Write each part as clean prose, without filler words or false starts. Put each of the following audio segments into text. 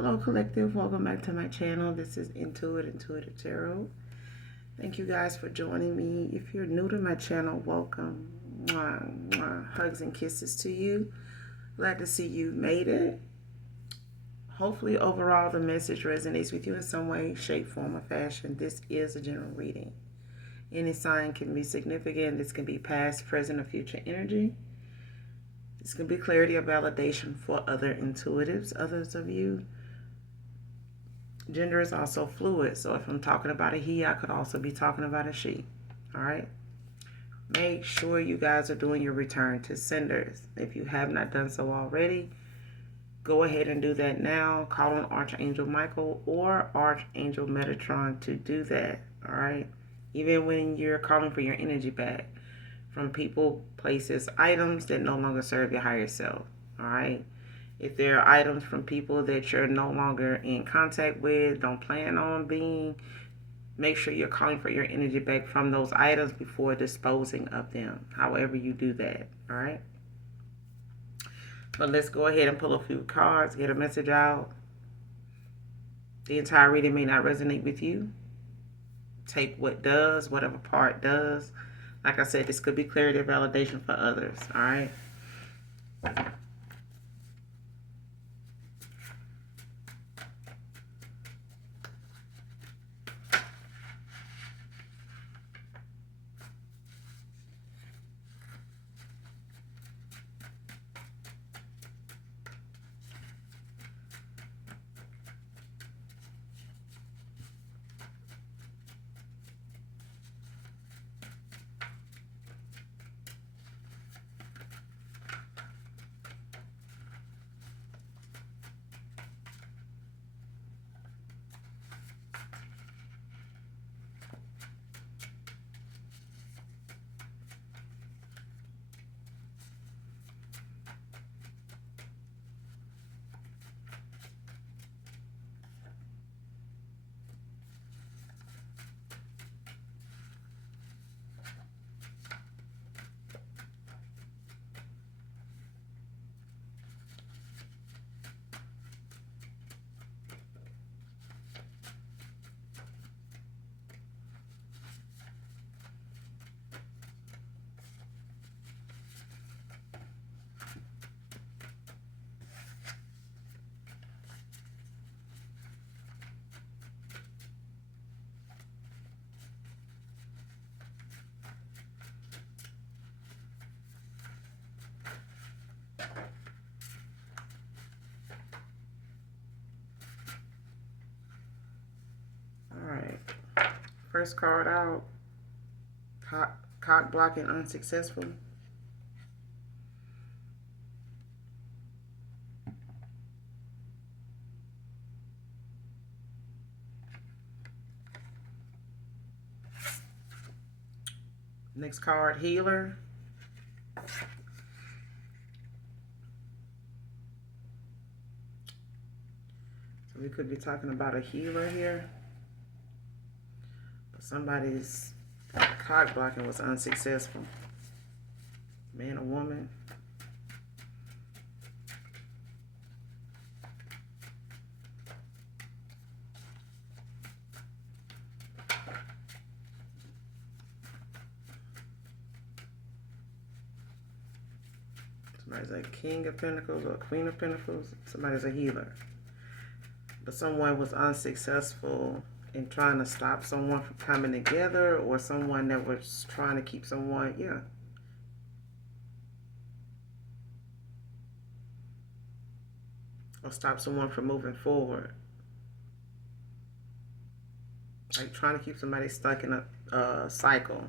Hello, collective. Welcome back to my channel. This is Intuitive Tarot. Thank you guys for joining me. If you're new to my channel, welcome. Mwah, mwah. Hugs and kisses to you. Glad to see you made it. Hopefully, overall, the message resonates with you in some way, shape, form, or fashion. This is a general reading. Any sign can be significant. This can be past, present, or future energy. This can be clarity or validation for other intuitives, others of you. Gender is also fluid, so if I'm talking about a he, I could also be talking about a she. All right? Make sure you guys are doing your return to senders. If you have not done so already, go ahead and do that now. Call on Archangel Michael or Archangel Metatron to do that. All right? Even when you're calling for your energy back from people, places, items that no longer serve your higher self. All right? If there are items from people that you're no longer in contact with, don't plan on being, make sure you're calling for your energy back from those items before disposing of them, however you do that, all right? But let's go ahead and pull a few cards, get a message out. The entire reading may not resonate with you. Take what does, whatever part does. Like I said, this could be clarity or validation for others, all right? All right. First card out, cock blocking unsuccessful. Next card, healer. So we could be talking about a healer here. But somebody's cock blocking was unsuccessful. Man or woman. Somebody's a king of pentacles or a queen of pentacles. Somebody's a healer. But someone was unsuccessful in trying to stop someone from coming together, or someone that was trying to keep someone, or stop someone from moving forward. Like trying to keep somebody stuck in a cycle.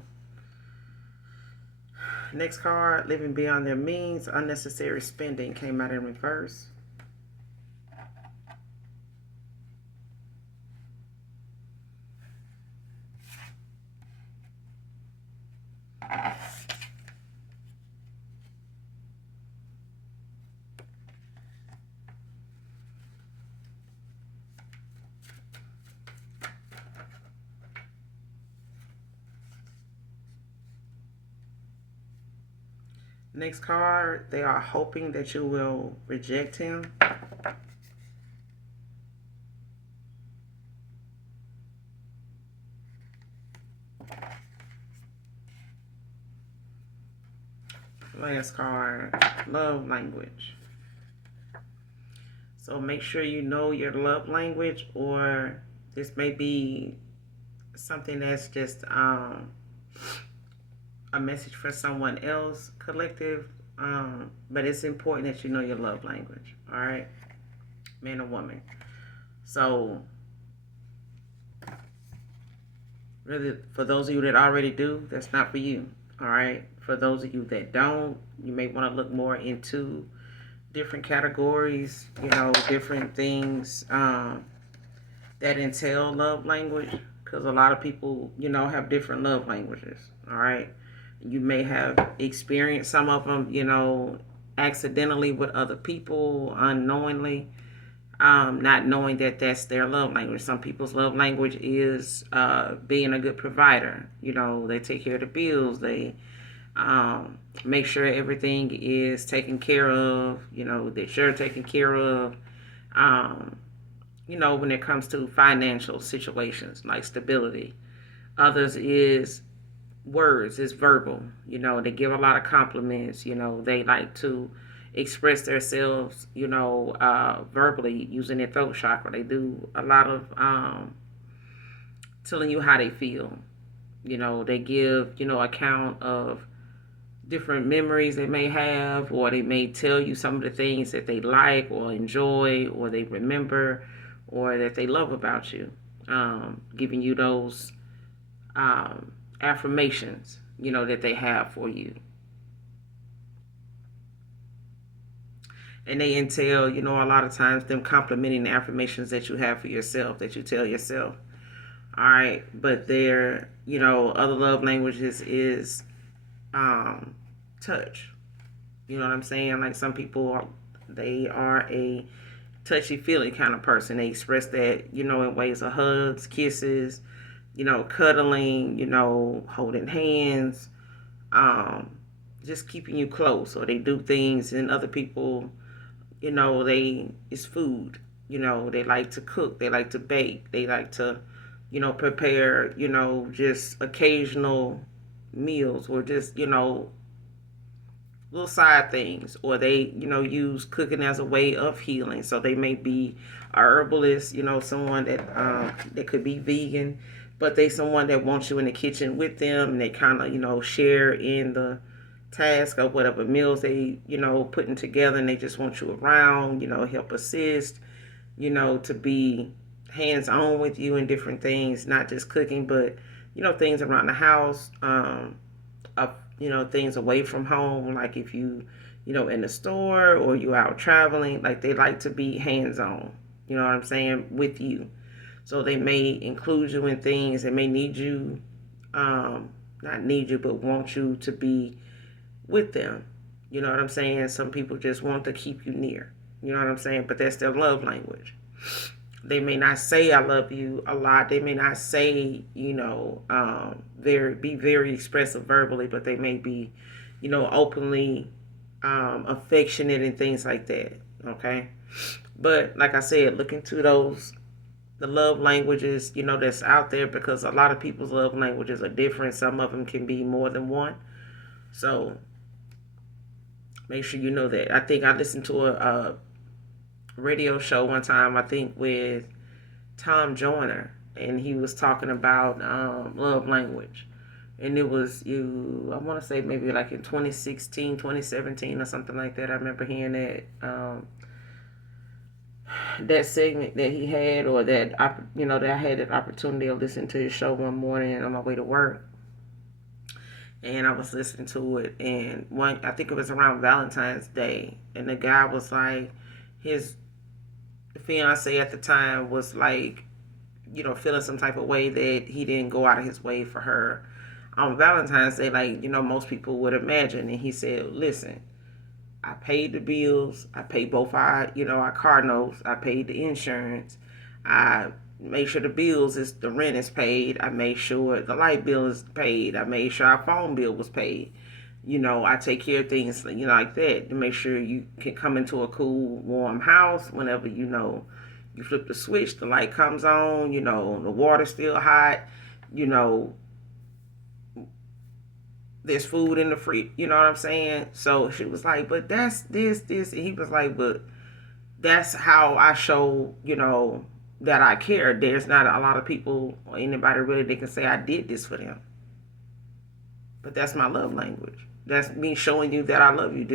Next card, living beyond their means, unnecessary spending, came out in reverse. Next card, they are hoping that you will reject him. Last card, love language. So make sure you know your love language, or this may be something that's just a message for someone else, collective. But it's important that you know your love language. All right, man or woman. So really, for those of you that already do, that's not for you. All right. For those of you that don't, you may want to look more into different categories, different things that entail love language, because a lot of people, have different love languages. All right. You may have experienced some of them, accidentally with other people, unknowingly, not knowing that that's their love language. Some people's love language is being a good provider. They take care of the bills. They make sure everything is taken care of, that you're taken care of. When it comes to financial situations like stability. Others is words, is verbal. They give a lot of compliments. They like to express themselves, verbally using their throat chakra. They do a lot of telling you how they feel. They give, account of different memories they may have, or they may tell you some of the things that they like or enjoy or they remember or that they love about you, giving you those affirmations, that they have for you. And they entail, a lot of times them complimenting the affirmations that you have for yourself, that you tell yourself. All right. But their, other love languages is touch. You know what I'm saying? Like some people, they are a touchy-feely kind of person. They express that, in ways of hugs, kisses, cuddling, holding hands, just keeping you close. Or they do things, and other people, it's food. They like to cook. They like to bake. They like to, prepare, just occasional meals, or just, little side things. Or they, use cooking as a way of healing. So they may be a herbalist, someone that could be vegan, but they someone that wants you in the kitchen with them, and they kind of, share in the task of whatever meals they, putting together, and they just want you around, help assist, to be hands-on with you in different things, not just cooking, but, things around the house, things away from home, like if you, in the store or you out traveling, like they like to be hands-on, you know what I'm saying, with you. So they may include you in things. They may need you, not need you, but want you to be with them. You know what I'm saying? Some people just want to keep you near. You know what I'm saying? But that's their love language. They may not say "I love you" a lot. They may not say, be very expressive verbally, but they may be, openly affectionate and things like that. Okay, but like I said, look into the love languages, that's out there, because a lot of people's love languages are different. Some of them can be more than one. So make sure you know that. I think I listened to a radio show one time, I think with Tom Joyner, and he was talking about love language. And it was, I want to say maybe like in 2016, 2017 or something like that. I remember hearing that segment that he had, or that, that I had an opportunity to listen to his show one morning on my way to work. And I was listening to it, and I think it was around Valentine's Day, and the guy was like, his fiance at the time was like, feeling some type of way that he didn't go out of his way for her on Valentine's Day, like, most people would imagine. And he said, listen, I paid the bills. I paid both our car notes. I paid the insurance. I made sure the rent is paid. I made sure the light bill is paid. I made sure our phone bill was paid. I take care of things, like that, to make sure you can come into a cool, warm house whenever, you flip the switch, the light comes on, the water's still hot, there's food in the fridge. You know what I'm saying? So she was like, but that's this. And he was like, but that's how I show, that I care. There's not a lot of people or anybody really that can say I did this for them. But that's my love language. That's me showing you that I love you.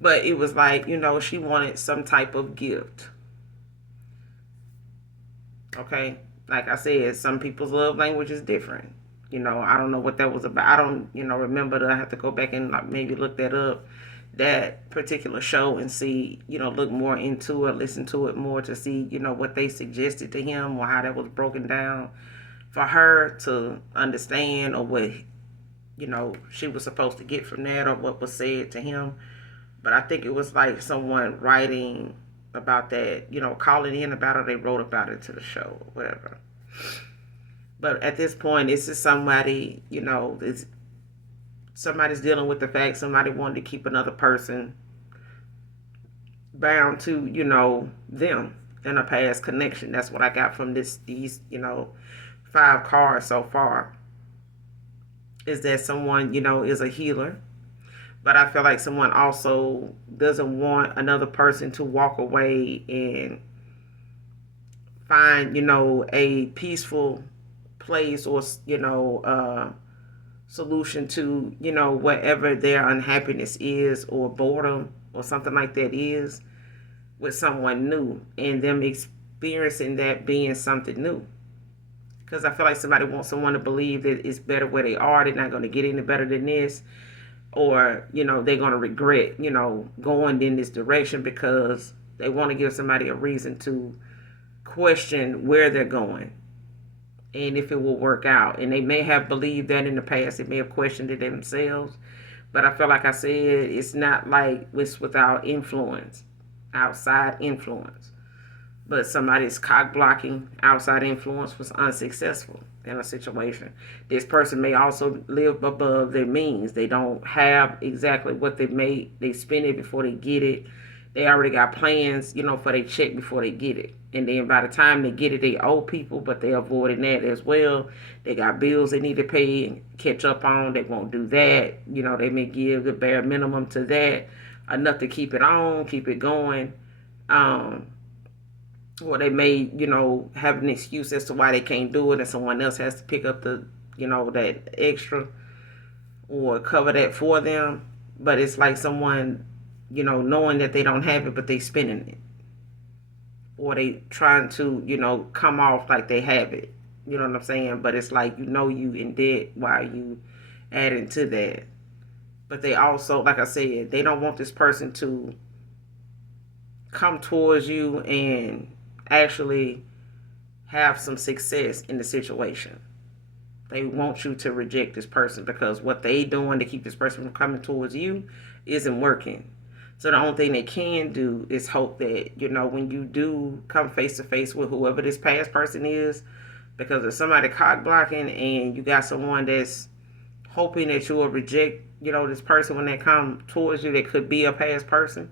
But it was like, she wanted some type of gift. Okay? Like I said, some people's love language is different. I don't know what that was about. I don't, remember that. I have to go back and maybe look that up, that particular show, and see, look more into it, listen to it more to see, what they suggested to him or how that was broken down for her to understand, or what, she was supposed to get from that, or what was said to him. But I think it was like someone writing about that, calling in about it. They wrote about it to the show or whatever. But at this point, it's just somebody, somebody's dealing with the fact somebody wanted to keep another person bound to, them in a past connection. That's what I got from these 5 cards so far. Is that someone, is a healer. But I feel like someone also doesn't want another person to walk away and find, a peaceful place, or, solution to, whatever their unhappiness is, or boredom or something like that is, with someone new, and them experiencing that being something new. Because I feel like somebody wants someone to believe that it's better where they are. They're not going to get any better than this. Or, they're going to regret, going in this direction, because they want to give somebody a reason to question where they're going and if it will work out. And they may have believed that in the past. They may have questioned it themselves. But I feel like I said, it's not like it's without influence, outside influence. But somebody's cock blocking outside influence was unsuccessful in a situation. This person may also live above their means. They don't have exactly what they made. They spend it before they get it. They already got plans, for their check before they get it. And then by the time they get it, they owe people, but they avoiding that as well. They got bills they need to pay and catch up on. They won't do that. They may give the bare minimum to that, enough to keep it on, keep it going. Or they may, have an excuse as to why they can't do it, and someone else has to pick up the, that extra, or cover that for them. But it's like someone, knowing that they don't have it, but they spending it. Or they trying to, come off like they have it. You know what I'm saying? But it's like, you in debt while you adding to that. But they also, like I said, they don't want this person to come towards you and actually have some success in the situation. They want you to reject this person, because what they doing to keep this person from coming towards you isn't working. So the only thing they can do is hope that, when you do come face to face with whoever this past person is, because if somebody cock blocking and you got someone that's hoping that you will reject, this person when they come towards you, that could be a past person.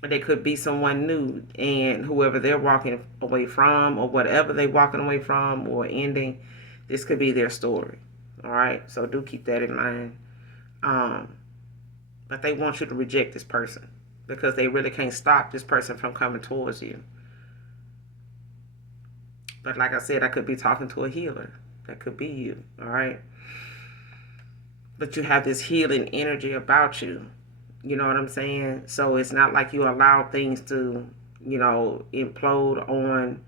They could be someone new, and whoever they're walking away from, or whatever they're walking away from or ending, this could be their story. All right, so do keep that in mind. But they want you to reject this person, because they really can't stop this person from coming towards you. But like I said, I could be talking to a healer. That could be you. All right, but you have this healing energy about you. You know what I'm saying? So it's not like you allow things to, implode on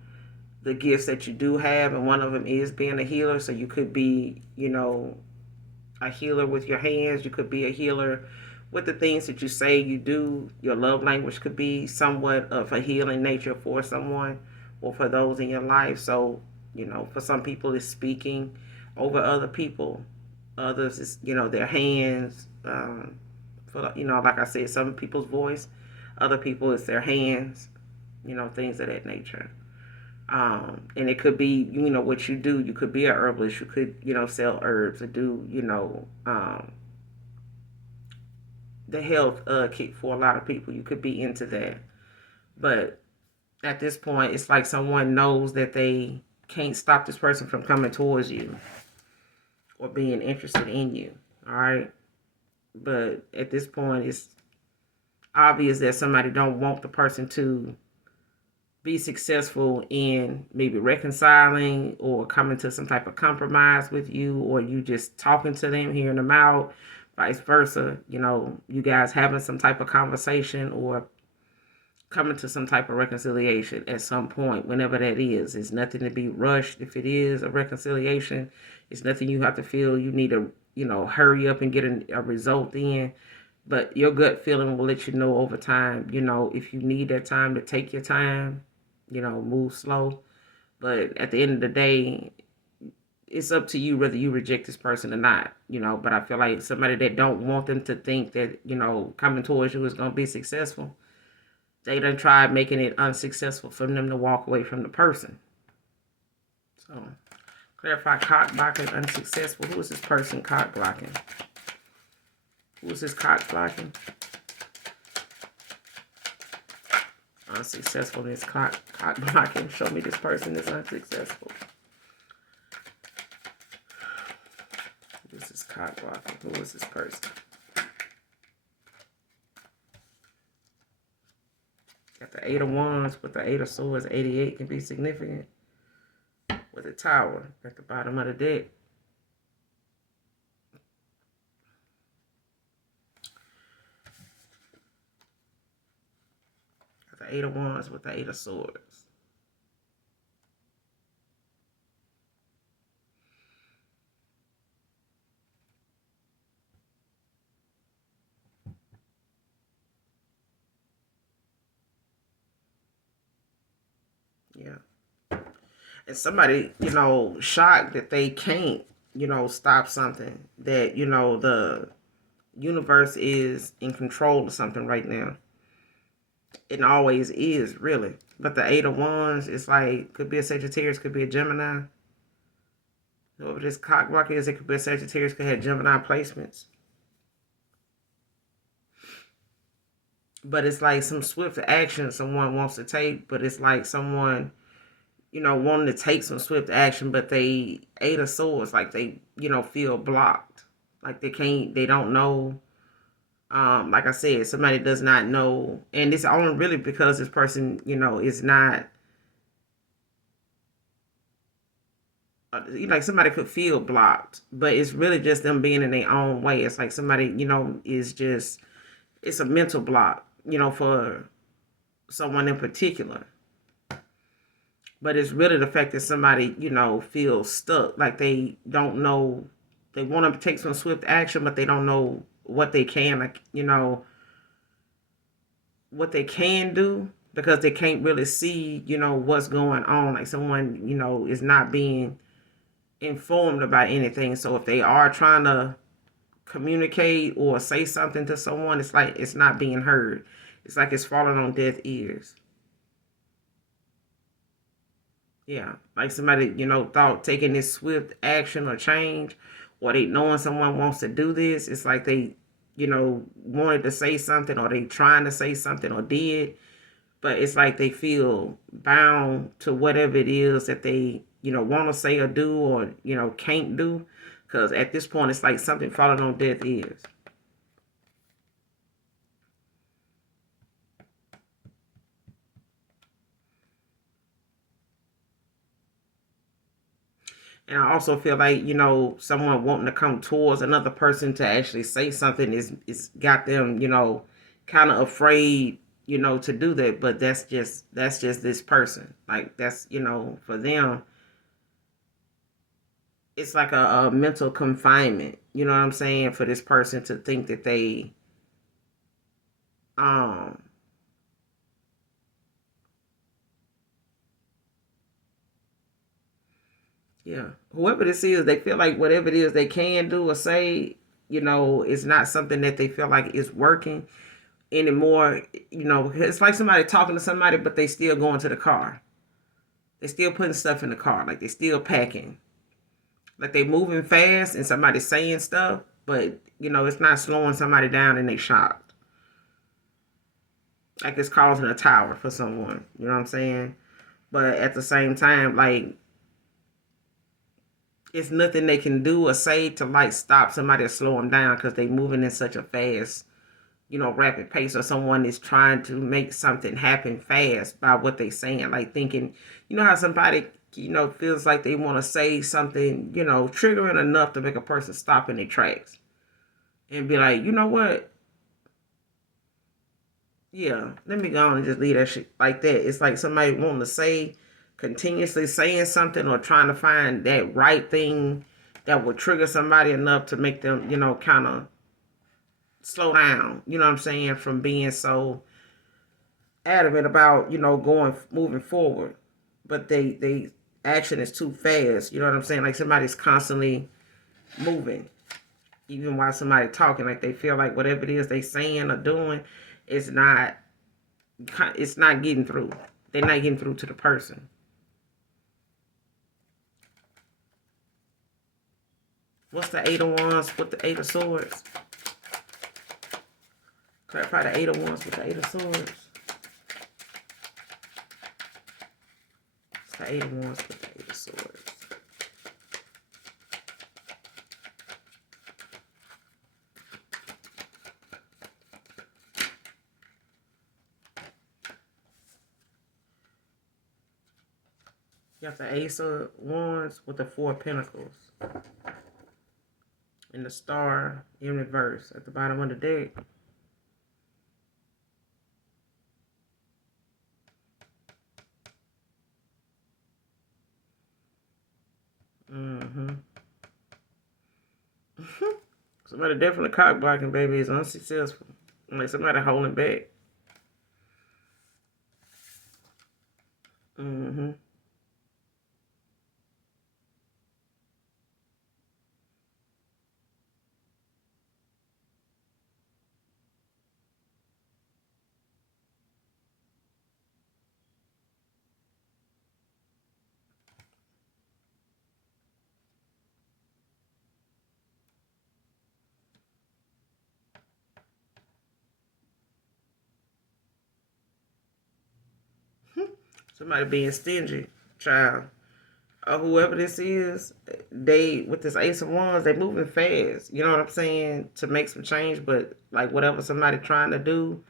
the gifts that you do have. And one of them is being a healer. So you could be, a healer with your hands. You could be a healer with the things that you say you do. Your love language could be somewhat of a healing nature for someone, or for those in your life. So, for some people it's speaking over other people. Others is, their hands. For, like I said, some people's voice, other people it's their hands, things of that nature. And it could be, what you do. You could be a herbalist. You could, sell herbs, or do, the health kit for a lot of people. You could be into that. But at this point, it's like someone knows that they can't stop this person from coming towards you. or being interested in you. All right. But at this point, it's obvious that somebody don't want the person to be successful in maybe reconciling or coming to some type of compromise with you, or you just talking to them, hearing them out, vice versa. You guys having some type of conversation or coming to some type of reconciliation at some point, whenever that is. It's nothing to be rushed. If it is a reconciliation, it's nothing you have to feel you need to, hurry up and get a result in. But your gut feeling will let you know over time, if you need that time to take your time, move slow. But at the end of the day, it's up to you whether you reject this person or not, But I feel like somebody that don't want them to think that, coming towards you is going to be successful, they done tried making it unsuccessful for them to walk away from the person. So, clarify cock blocking, unsuccessful. Who is this person cock blocking? Who is this cock blocking? Unsuccessful in this cock blocking. Show me this person is unsuccessful. Who is this cock blocking? Who is this person? Got the 8 of Wands with the 8 of Swords. 88 can be significant. With the Tower at the bottom of the deck. Got the 8 of Wands with the 8 of Swords. Yeah. And somebody, shocked that they can't, stop something. That, the universe is in control of something right now. It always is, really. But the 8 of Wands is like, could be a Sagittarius, could be a Gemini. Whoever this cock block is, it could be a Sagittarius, could have Gemini placements. But it's like some swift action someone wants to take, but it's like someone, wanting to take some swift action, but they 8 of Swords, like they, feel blocked. Like they don't know. Like I said, somebody does not know. And it's only really because this person, is not, like somebody could feel blocked, but it's really just them being in their own way. It's like somebody, is just, it's a mental block, for someone in particular. But it's really the fact that somebody, feels stuck. Like they don't know. They want to take some swift action, but they don't know what they can, like, what they can do, because they can't really see, what's going on. Like someone, is not being informed about anything. So if they are trying to communicate or say something to someone, it's like it's not being heard. It's like it's falling on deaf ears. Yeah, like somebody, thought taking this swift action or change, or they knowing someone wants to do this, it's like they, wanted to say something, or they trying to say something or did, but it's like they feel bound to whatever it is that they, want to say or do, or, can't do, because at this point, it's like something falling on deaf ears. And I also feel like, someone wanting to come towards another person to actually say something is got them, kind of afraid, to do that. But that's just this person. Like that's, for them, it's like a mental confinement. You know what I'm saying? For this person to think that they, um, yeah, whoever this is, they feel like whatever it is they can do or say, is not something that they feel like is working anymore. It's like somebody talking to somebody, but they still going to the car. They still putting stuff in the car, like they still packing. Like they moving fast and somebody saying stuff, but it's not slowing somebody down and they shocked. Like it's causing a tower for someone. You know what I'm saying? But at the same time, like it's nothing they can do or say to like stop somebody or slow them down because they moving in such a fast, rapid pace, or someone is trying to make something happen fast by what they saying, like thinking, how somebody, feels like they want to say something, triggering enough to make a person stop in their tracks and be like, you know what? Yeah, let me go on and just leave that shit like that. It's like somebody wanting to say, continuously saying something or trying to find that right thing that will trigger somebody enough to make them, kind of slow down. You know what I'm saying? From being so adamant about, moving forward. But they action is too fast. You know what I'm saying? Like somebody's constantly moving, even while somebody talking. Like they feel like whatever it is they saying or doing, is not it's not getting through. They're not getting through to the person. What's the Eight of Wands with the Eight of Swords? Clarify the Eight of Wands with the Eight of Swords. It's the Eight of Wands with the Eight of Swords. You got the Ace of Wands with the Four of Pentacles. And the Star in reverse at the bottom of the deck. Somebody definitely cock blocking, baby, is unsuccessful. Like somebody holding back. Somebody being stingy, child. Or whoever this is, they, with this Ace of Wands, they moving fast. You know what I'm saying? To make some change, but like whatever somebody trying to do,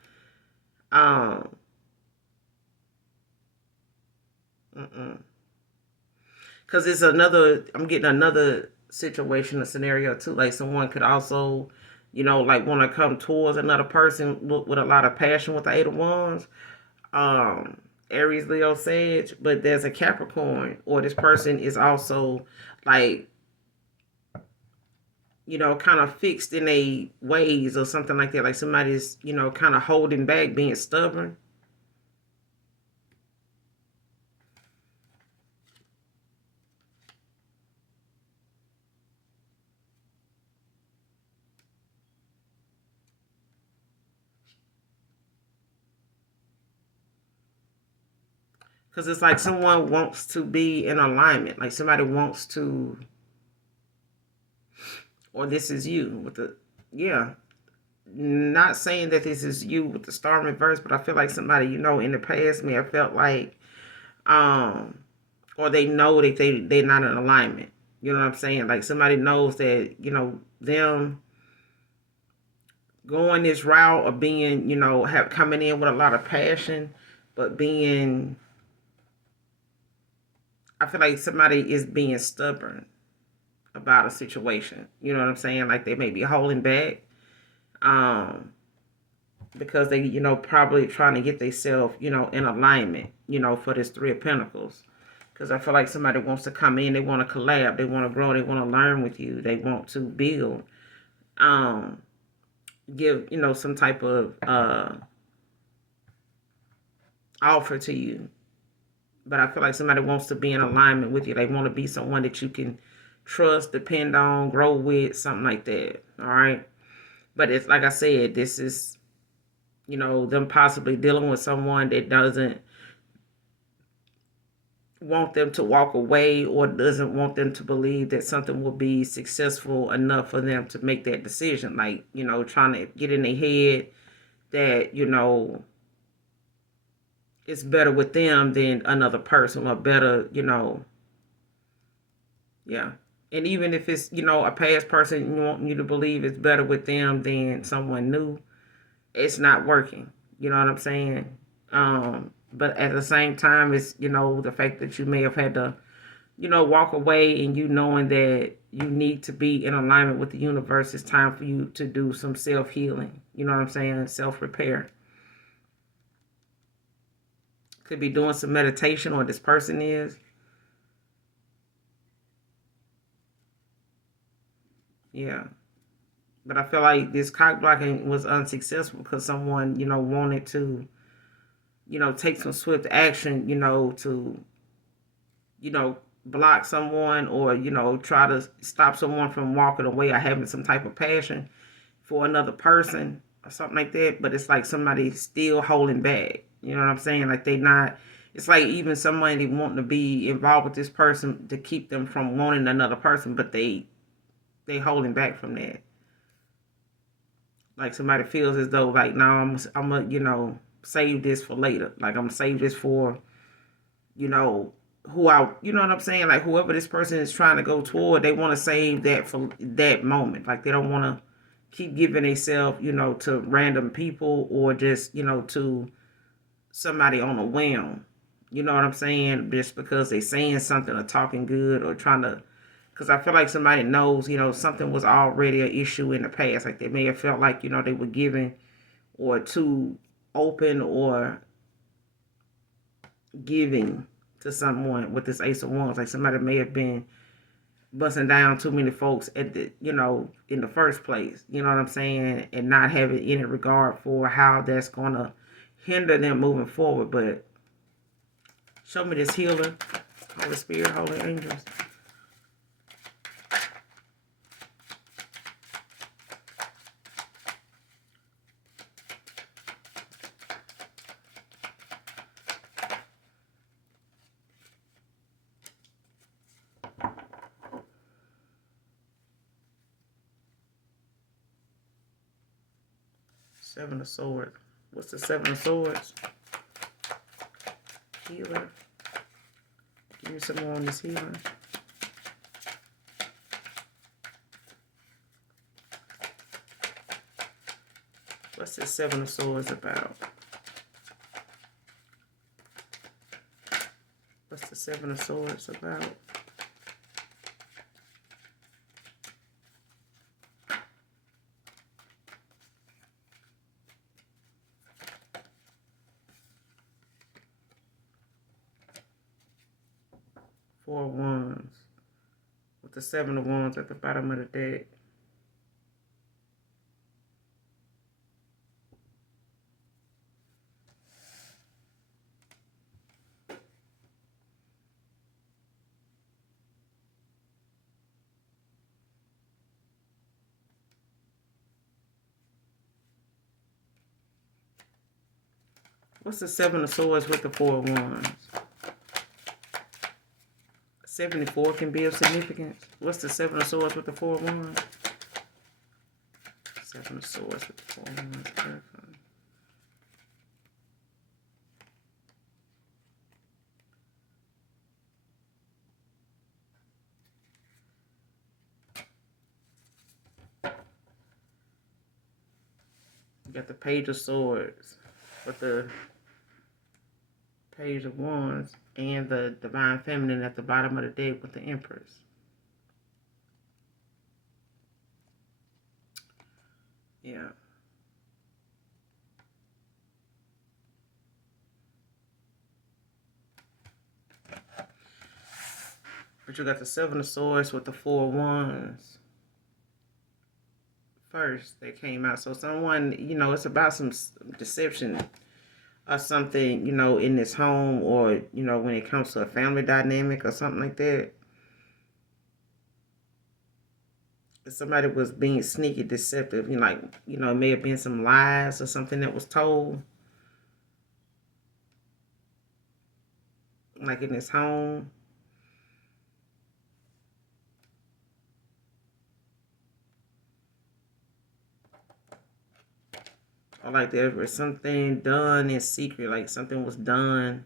um, because it's another. I'm getting another situation, a scenario too. Like someone could also, like want to come towards another person with a lot of passion with the Eight of Wands. Aries, Leo, Sage, but there's a Capricorn, or this person is also like, kind of fixed in a ways or something like that. Like somebody's, kind of holding back, being stubborn. Because it's like someone wants to be in alignment. Like somebody wants to, or this is you with the, yeah. Not saying that this is you with the star in reverse, but I feel like somebody, in the past may have felt like, or they know that they're not in alignment. You know what I'm saying? Like somebody knows that, them going this route of being, have coming in with a lot of passion, but being, I feel like somebody is being stubborn about a situation. You know what I'm saying? Like they may be holding back, because they, probably trying to get themselves, in alignment, for this Three of Pentacles. Because I feel like somebody wants to come in, they want to collab, they want to grow, they want to learn with you, they want to build, give, some type of offer to you. But I feel like somebody wants to be in alignment with you. They want to be someone that you can trust, depend on, grow with, something like that. All right. But it's like I said, this is, them possibly dealing with someone that doesn't want them to walk away or doesn't want them to believe that something will be successful enough for them to make that decision. Like, trying to get in their head that, it's better with them than another person, or better, yeah. And even if it's, a past person, you want you to believe it's better with them than someone new, it's not working. You know what I'm saying? But at the same time, it's, the fact that you may have had to, walk away, and you knowing that you need to be in alignment with the universe. It's time for you to do some self healing. You know what I'm saying? Self repair. Could be doing some meditation, or this person is. Yeah. But I feel like this cock blocking was unsuccessful because someone, wanted to, take some swift action, to, you know, block someone, or, try to stop someone from walking away or having some type of passion for another person or something like that. But it's like somebody still holding back. You know what I'm saying? Like they not. It's like even somebody wanting to be involved with this person to keep them from wanting another person, but they holding back from that. Like somebody feels as though like now I'm gonna save this for later. Like I'm gonna save this for you know who I you know what I'm saying. Like whoever this person is trying to go toward, they want to save that for that moment. Like they don't want to keep giving themselves to random people, or just to somebody on a whim. You know what I'm saying? Just because they saying something or talking good or trying to. Because I feel like somebody knows, something was already an issue in the past. Like they may have felt like, they were giving or too open or giving to someone with this Ace of Wands. Like somebody may have been busting down too many folks at the, in the first place. You know what I'm saying? And not having any regard for how that's going to hinder them moving forward. But show me this healer, Holy Spirit, Holy Angels. Seven of Swords. What's the Seven of Swords? Healer. Give me some more on this healer. What's the Seven of Swords about? What's the Seven of Swords about? Four of Wands. With the Seven of Wands at the bottom of the deck. What's the Seven of Swords with the Four of Wands? 74 can be of significance. What's the Seven of Swords with the Four of Wands? Seven of Swords with the Four of Wands. Perfect. You got the Page of Swords with the Page of Wands and the Divine Feminine at the bottom of the deck with the Empress. Yeah. But you got the Seven of Swords with the Four of Wands first that came out. So someone, it's about some deception or something, in this home, or, when it comes to a family dynamic or something like that. Somebody was being sneaky deceptive, it may have been some lies or something that was told. Like in this home. Or like there was something done in secret, like something was done.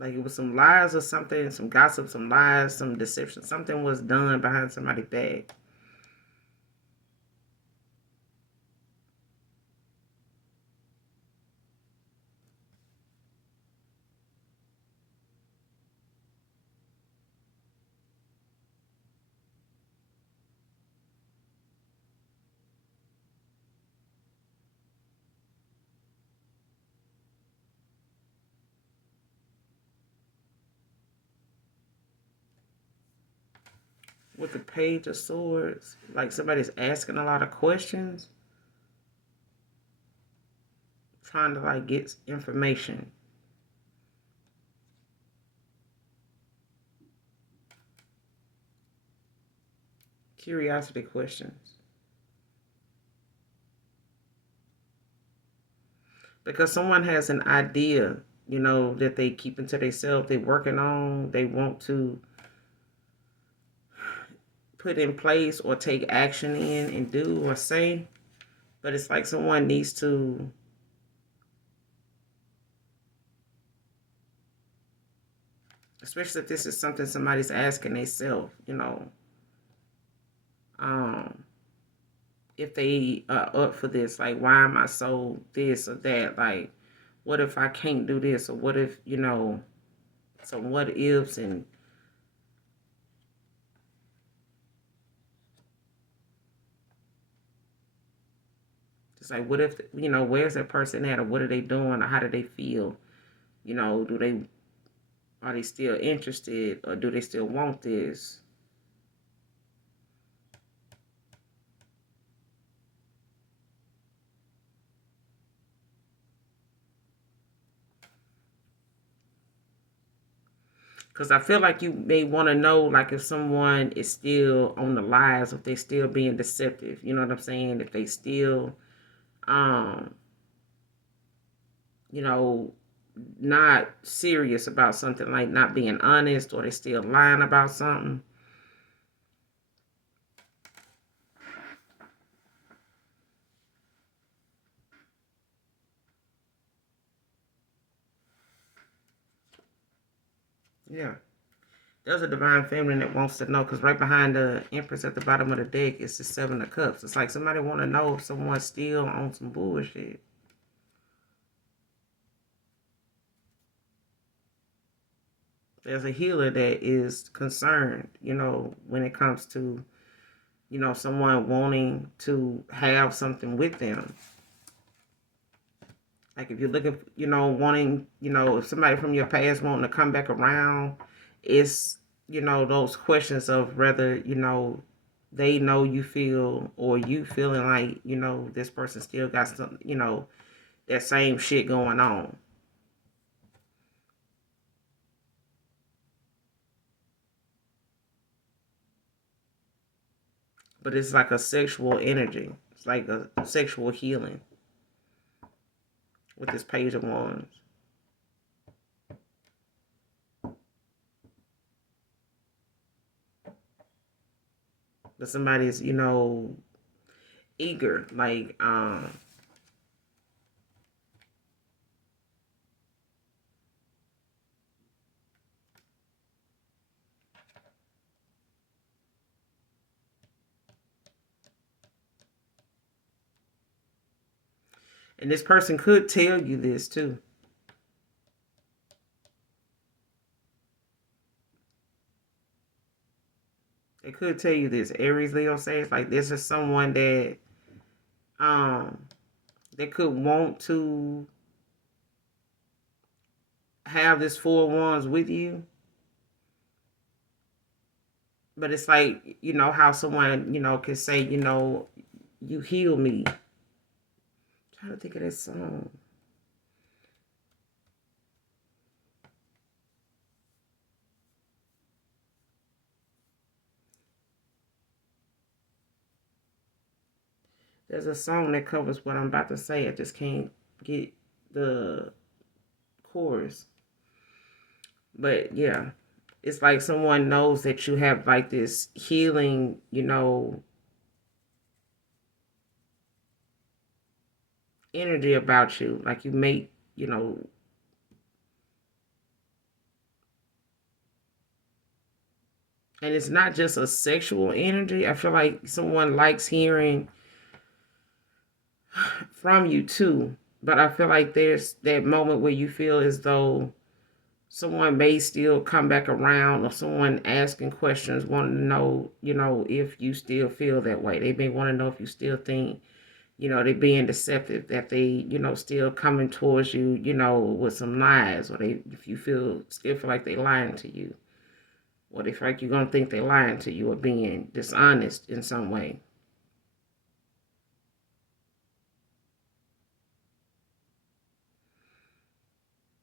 Like it was some lies or something, some gossip, some lies, some deception. Something was done behind somebody's back. With the Page of Swords, like somebody's asking a lot of questions, trying to like get information. Curiosity questions. Because someone has an idea, that they keep into themselves, they're working on, they want to put in place or take action in and do or say. But it's like someone needs to, especially if this is something somebody's asking themselves, um, if they are up for this, like, why am I so this or that? Like, what if I can't do this? Or what if, some what ifs and it's like, what if, where's that person at or what are they doing or how do they feel? Do they, are they still interested or do they still want this? Because I feel like you may want to know, like, if someone is still on the lies, if they still being deceptive. You know what I'm saying? If they still, um, you know, not serious about something, like not being honest, or they still lying about something. Yeah. There's a divine feminine that wants to know, because right behind the Empress at the bottom of the deck is the Seven of Cups. It's like somebody want to know if someone's still on some bullshit. There's a healer that is concerned, when it comes to, someone wanting to have something with them. Like if you're looking, wanting, if somebody from your past wanting to come back around, it's, those questions of whether, they know you feel or you feeling like, this person still got some, that same shit going on. But it's like a sexual energy. It's like a sexual healing with this Page of Wands. But somebody's, eager, like, and this person could tell you this too. They could tell you this. Aries, Leo, says like this is someone that um they could want to have this Four of Wands with you. But it's like, how someone, can say, you heal me. I'm trying to think of that song. There's a song that covers what I'm about to say. I just can't get the chorus. But yeah, it's like someone knows that you have like this healing, energy about you. Like you make, And it's not just a sexual energy. I feel like someone likes hearing from you too. But I feel like there's that moment where you feel as though someone may still come back around, or someone asking questions wanting to know, if you still feel that way. They may want to know if you still think, they're being deceptive, that they, still coming towards you, with some lies, or if you still feel like they lying to you, or they feel like you're going to think they're lying to you or being dishonest in some way.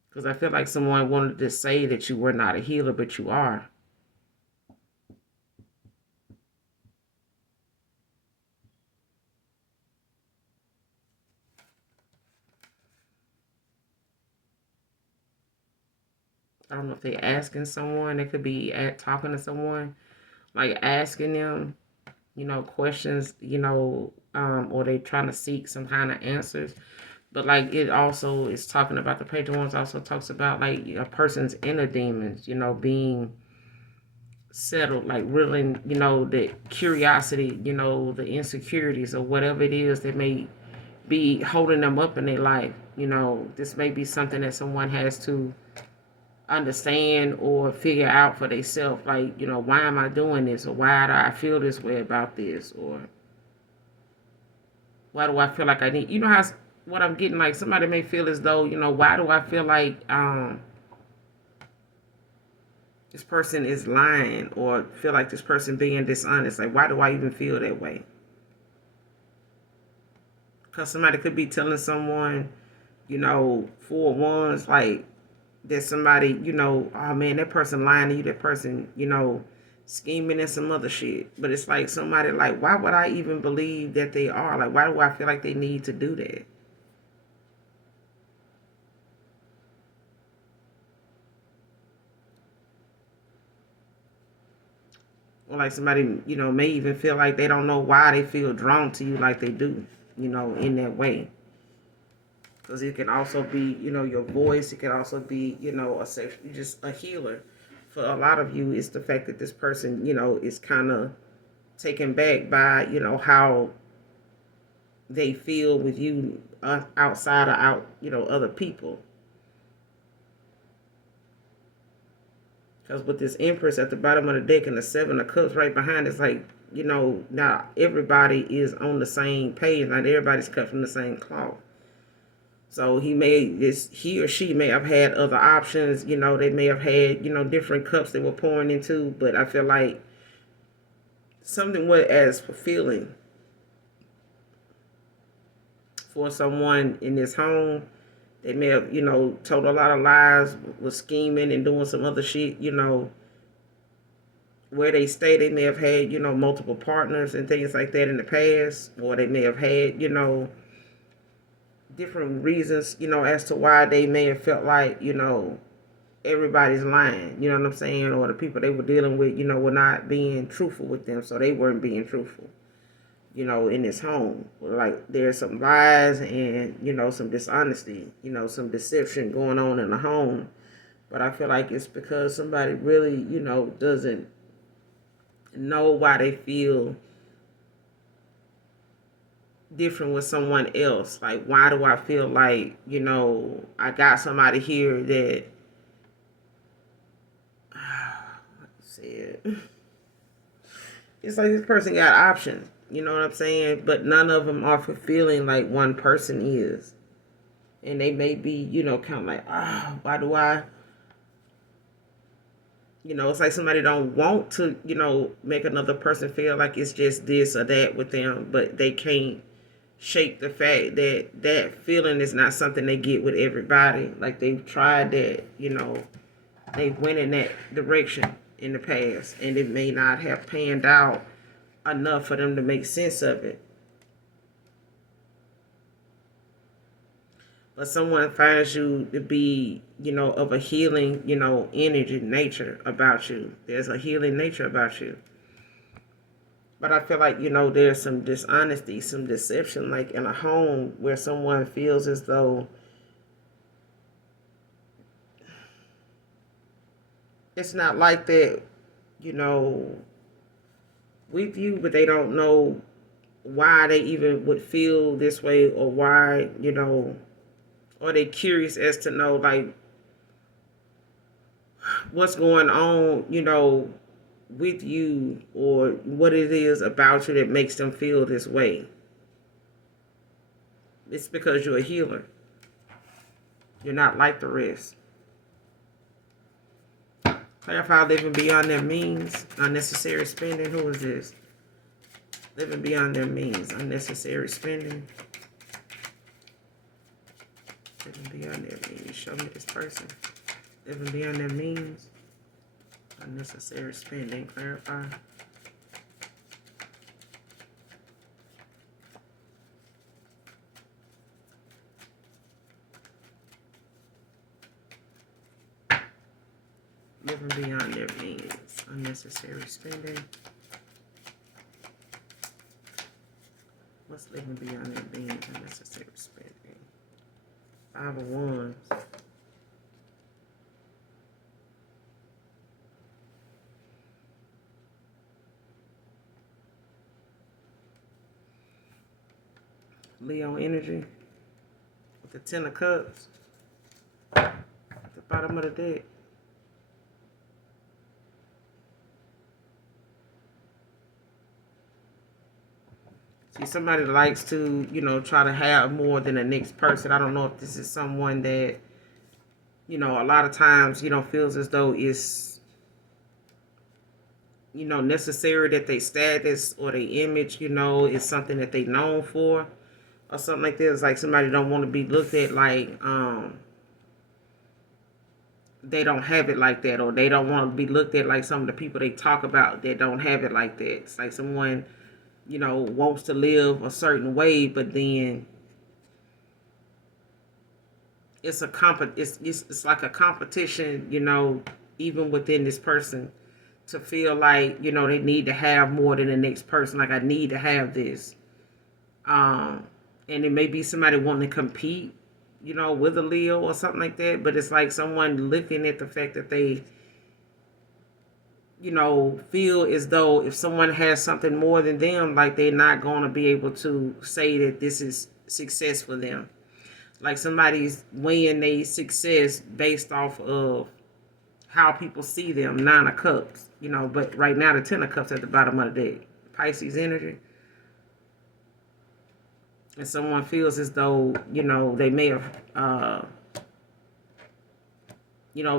Because I feel like someone wanted to say that you were not a healer, but you are. I don't know if they're asking someone. They could be talking to someone, like asking them, questions, or they trying to seek some kind of answers. But like it also is talking about, the page ones also talks about like a person's inner demons, being settled, like really, the curiosity, the insecurities or whatever it is that may be holding them up in their life. This may be something that someone has to understand or figure out for themselves. Like, why am I doing this? Or why do I feel this way about this? Or why do I feel like I need, how, what I'm getting, like somebody may feel as though, why do I feel like this person is lying, or feel like this person being dishonest? Like, why do I even feel that way? Because somebody could be telling someone, for ones, like, that somebody, oh man, that person lying to you, that person, scheming and some other shit. But it's like somebody, like, why would I even believe that they are? Like, why do I feel like they need to do that? Or like somebody, may even feel like they don't know why they feel drawn to you like they do, in that way. Because it can also be, your voice. It can also be, just a healer. For a lot of you, it's the fact that this person, is kind of taken back by, how they feel with you outside of other people. Because with this Empress at the bottom of the deck and the Seven of Cups right behind, it's like, now everybody is on the same page. Not everybody's cut from the same cloth. So he or she may have had other options. They may have had, different cups they were pouring into. But I feel like something was as fulfilling for someone in this home. They may have, told a lot of lies, was scheming and doing some other shit, where they stay. They may have had, multiple partners and things like that in the past. Or they may have had, different reasons, as to why they may have felt like, everybody's lying, you know what I'm saying? Or the people they were dealing with, were not being truthful with them, so they weren't being truthful, in this home. Like there's some lies and, some dishonesty, some deception going on in the home. But I feel like it's because somebody really, doesn't know why they feel different with someone else. Like, why do I feel like, I got somebody here that said it's like this person got options, you know what I'm saying? But none of them are fulfilling like one person is. And they may be, kind of like, why do I, it's like somebody don't want to, make another person feel like it's just this or that with them, but they can't shake the fact that that feeling is not something they get with everybody. Like they've tried that, they went in that direction in the past, and it may not have panned out enough for them to make sense of it. But someone finds you to be, of a healing, energy nature about you. There's a healing nature about you. But I feel like, there's some dishonesty, some deception, like in a home where someone feels as though it's not like that, you know, with you, but they don't know why they even would feel this way, or why, or they curious as to know, like, what's going on, with you, or what it is about you that makes them feel this way. It's because you're a healer. You're not like the rest. Clarify living beyond their means, unnecessary spending. Who is this? Living beyond their means, unnecessary spending. Living beyond their means. Show me this person. Living beyond their means, unnecessary spending. Clarify. Living beyond their means, unnecessary spending. What's living beyond their means, unnecessary spending? 5 of Wands. Leo energy with the 10 of Cups at the bottom of the deck. See, somebody likes to, try to have more than the next person. I don't know if this is someone that, a lot of times, feels as though it's, necessary that their status or their image, is something that they known for, or something like this. Like somebody don't want to be looked at like, they don't have it like that, or they don't want to be looked at like some of the people they talk about that don't have it like that. It's like someone, wants to live a certain way, but then it's like a competition, even within this person, to feel like, they need to have more than the next person. Like, I need to have this. And it may be somebody wanting to compete, with a Leo or something like that, but it's like someone looking at the fact that they, feel as though if someone has something more than them, like they're not going to be able to say that this is success for them. Like somebody's weighing their success based off of how people see them. 9 of Cups, but right now the 10 of Cups at the bottom of the deck. Pisces energy. And someone feels as though, they may have,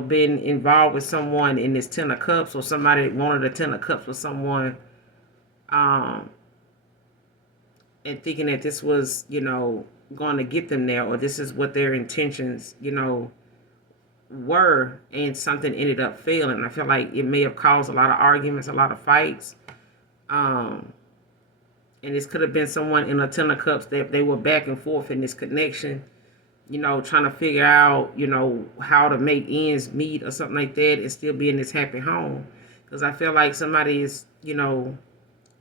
been involved with someone in this 10 of Cups, or somebody wanted a 10 of Cups with someone, and thinking that this was, going to get them there, or this is what their intentions, were, and something ended up failing. I feel like it may have caused a lot of arguments, a lot of fights. And this could have been someone in a 10 of Cups that they were back and forth in this connection, trying to figure out, how to make ends meet or something like that, and still be in this happy home. Because I feel like somebody is,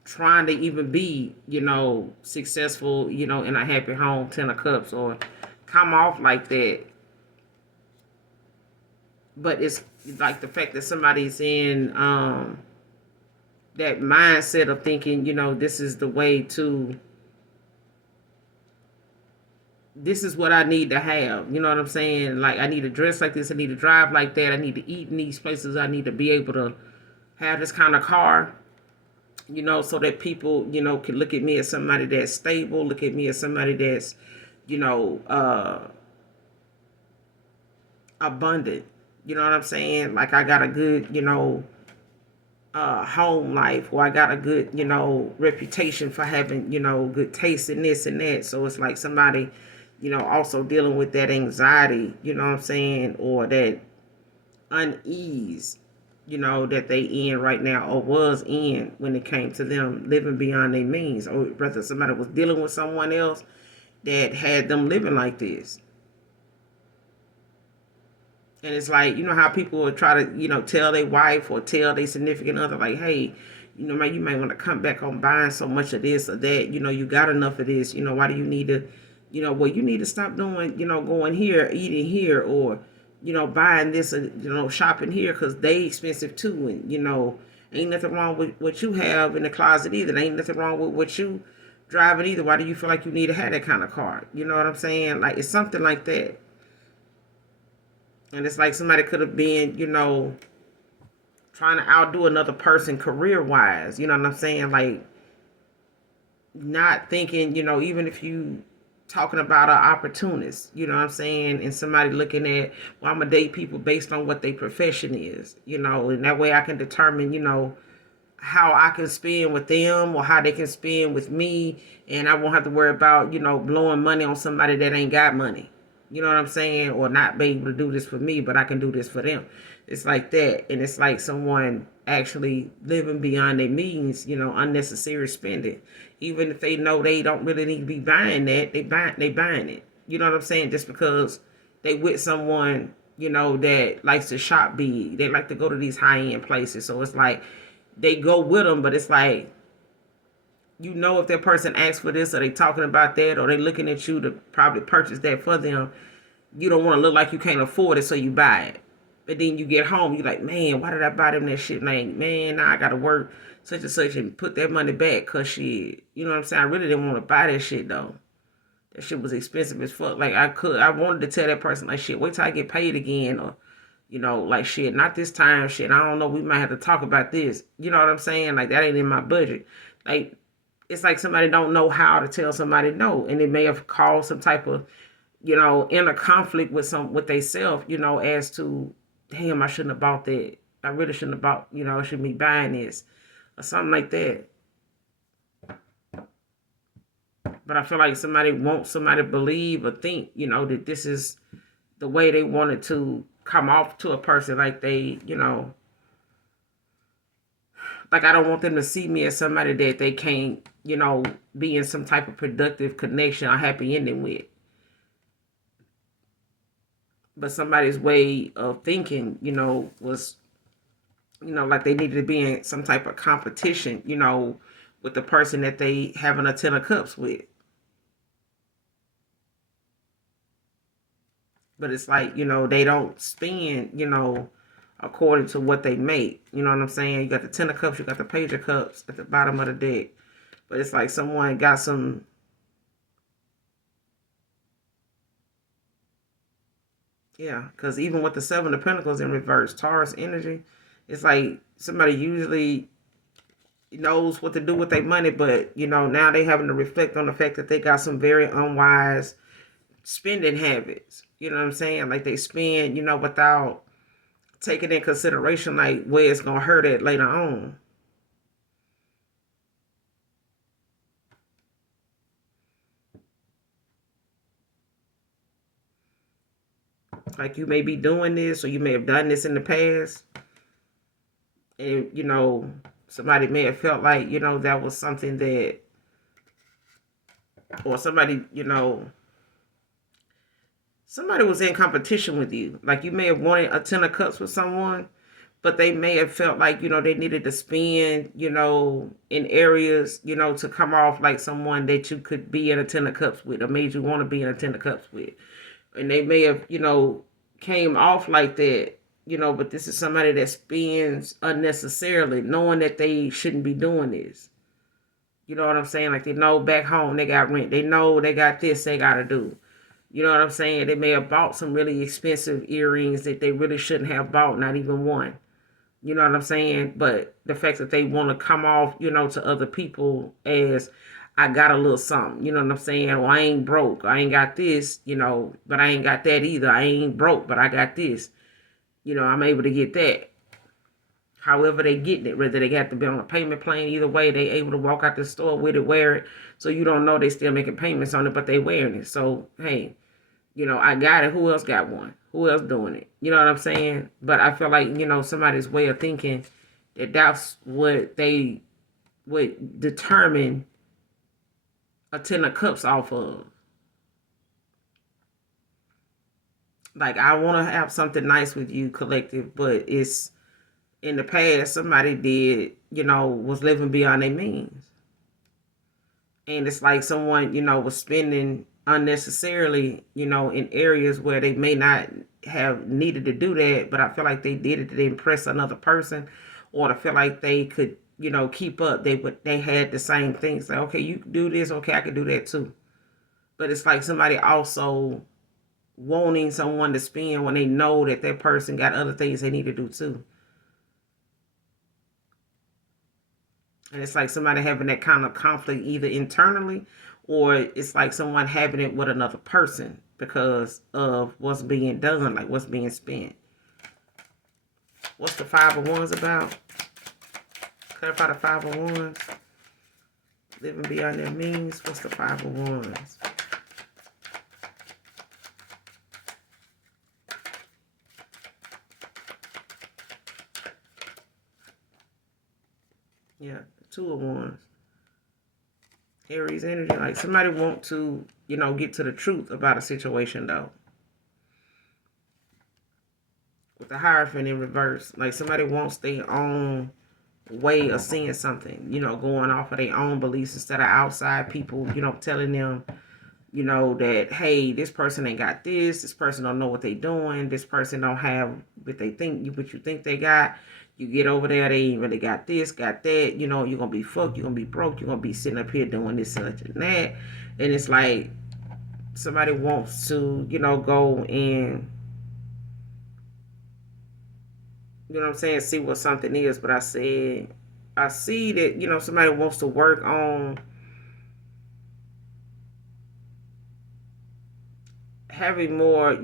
trying to even be, successful, in a happy home, 10 of Cups, or come off like that. But it's like the fact that somebody's in that mindset of thinking, this is the way to, this is what I need to have. You know what I'm saying? Like, I need to dress like this. I need to drive like that. I need to eat in these places. I need to be able to have this kind of car, so that people, can look at me as somebody that's stable, look at me as somebody that's, abundant. You know what I'm saying? Like, I got a good, home life, or I got a good, reputation for having, good taste in this and that. So it's like somebody, also dealing with that anxiety, you know what I'm saying, or that unease, that they in right now, or was in when it came to them living beyond their means, or rather somebody was dealing with someone else that had them living like this. And it's like, how people would try to, tell their wife or tell their significant other, like, hey, man, you might want to come back on buying so much of this or that. You got enough of this. Why do you need to, well, you need to stop doing, going here, eating here, or, buying this, shopping here, because they expensive too. And, Ain't nothing wrong with what you have in the closet either. Ain't nothing wrong with what you driving either. Why do you feel like you need to have that kind of car? You know what I'm saying? Like, it's something like that. And it's like somebody could have been, trying to outdo another person career wise. You know what I'm saying? Like, not thinking, even if you talking about an opportunist, you know what I'm saying? And somebody looking at, well, I'm going to date people based on what their profession is, and that way I can determine, how I can spend with them or how they can spend with me. And I won't have to worry about, blowing money on somebody that ain't got money. You know what I'm saying? Or not be able to do this for me, but I can do this for them. It's like that. And it's like someone actually living beyond their means, unnecessary spending. Even if they know they don't really need to be buying that, they buying it. You know what I'm saying? Just because they with someone, that likes to shop big. They like to go to these high end places. So it's like they go with them, but it's like, if that person asks for this, or they talking about that, or they looking at you to probably purchase that for them, you don't want to look like you can't afford it, so you buy it. But then you get home, you're like, man, why did I buy them that shit? Like, man, now I got to work such and such and put that money back, because shit, you know what I'm saying? I really didn't want to buy that shit, though. That shit was expensive as fuck. Like, I wanted to tell that person, like, shit, wait till I get paid again, or, like, shit, not this time, shit, I don't know, we might have to talk about this. You know what I'm saying? Like, that ain't in my budget. Like, it's like somebody don't know how to tell somebody no, and it may have caused some type of, inner conflict with they self, as to, damn, I shouldn't have bought that. I really shouldn't have bought, I shouldn't be buying this, or something like that. But I feel like somebody wants somebody to believe or think, that this is the way they wanted to come off to a person, like they, like I don't want them to see me as somebody that they can't, be in some type of productive connection or happy ending with. But somebody's way of thinking, was, like they needed to be in some type of competition, with the person that they having a 10 of cups with. But it's like, they don't spend, according to what they make. You know what I'm saying? You got the 10 of cups, you got the page of cups at the bottom of the deck. But it's like someone got some, yeah, because even with the 7 of Pentacles in reverse, Taurus energy, it's like somebody usually knows what to do with their money, but, now they having to reflect on the fact that they got some very unwise spending habits. You know what I'm saying? Like they spend, without taking in consideration, like, where it's going to hurt it later on. Like you may be doing this, or you may have done this in the past. And, somebody may have felt like, that was something that, or somebody, somebody was in competition with you. Like you may have wanted a 10 of cups with someone, but they may have felt like, they needed to spend, in areas, to come off like someone that you could be in a 10 of cups with, or made you want to be in a 10 of cups with. And they may have, came off like that, but this is somebody that spends unnecessarily, knowing that they shouldn't be doing this. You know what I'm saying? Like they know back home they got rent. They know they got this they got to do. You know what I'm saying? They may have bought some really expensive earrings that they really shouldn't have bought, not even one. You know what I'm saying? But the fact that they want to come off, to other people as, I got a little something, you know what I'm saying? Or I ain't broke. I ain't got this, but I ain't got that either. I ain't broke, but I got this. I'm able to get that. However they getting it, whether they got to be on a payment plan, either way, they able to walk out the store with it, wear it. So you don't know they still making payments on it, but they wearing it. So, hey, I got it. Who else got one? Who else doing it? You know what I'm saying? But I feel like, somebody's way of thinking that's what they would determine a 10 of cups off of. Like, I want to have something nice with you, collective, but it's in the past somebody did, was living beyond their means. And it's like someone, was spending unnecessarily, in areas where they may not have needed to do that, but I feel like they did it to impress another person, or to feel like they could, keep up. They had the same things. Like, okay, you can do this, okay, I can do that too. But it's like somebody also wanting someone to spend when they know that that person got other things they need to do too. And it's like somebody having that kind of conflict either internally, or it's like someone having it with another person because of what's being done, like what's being spent. What's the Five of Wands about? Clarify the Five of Wands. Living beyond their means. What's the Five of Wands? Yeah, Two of Wands. Aries energy. Like somebody want to, get to the truth about a situation though. With the Hierophant in reverse. Like somebody wants their own way of seeing something, going off of their own beliefs instead of outside people, telling them, that, hey, this person ain't got this person don't know what they doing, this person don't have what they think, what you think they got. You get over there, they ain't really got this, got that, you're gonna be fucked, you're gonna be broke, you're gonna be sitting up here doing this, such and that. And it's like somebody wants to, go and, what I'm saying, see what something is. But I see that, somebody wants to work on having more,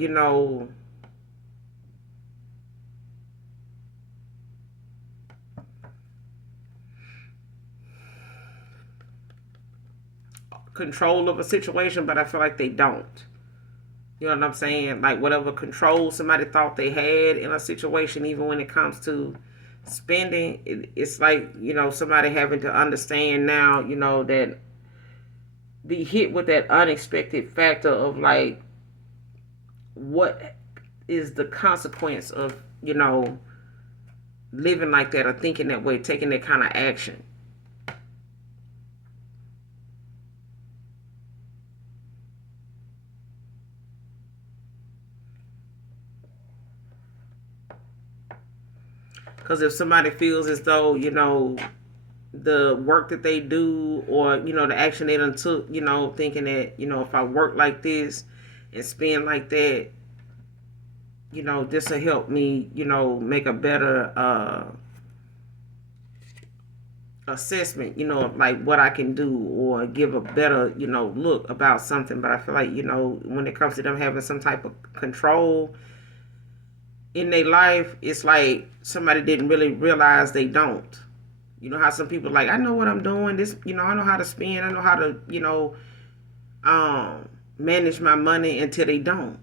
control of a situation, but I feel like they don't. You know what I'm saying? Like whatever control somebody thought they had in a situation, even when it comes to spending, it's like, somebody having to understand now, that be hit with that unexpected factor of like, what is the consequence of, living like that or thinking that way, taking that kind of action. Because if somebody feels as though, the work that they do or, the action they done took, thinking that, if I work like this and spend like that, this will help me, make a better assessment, like what I can do or give a better, look about something. But I feel like, when it comes to them having some type of control in their life, it's like somebody didn't really realize they don't. You know how some people like, I know what I'm doing. This, I know how to spend. I know how to, manage my money until they don't.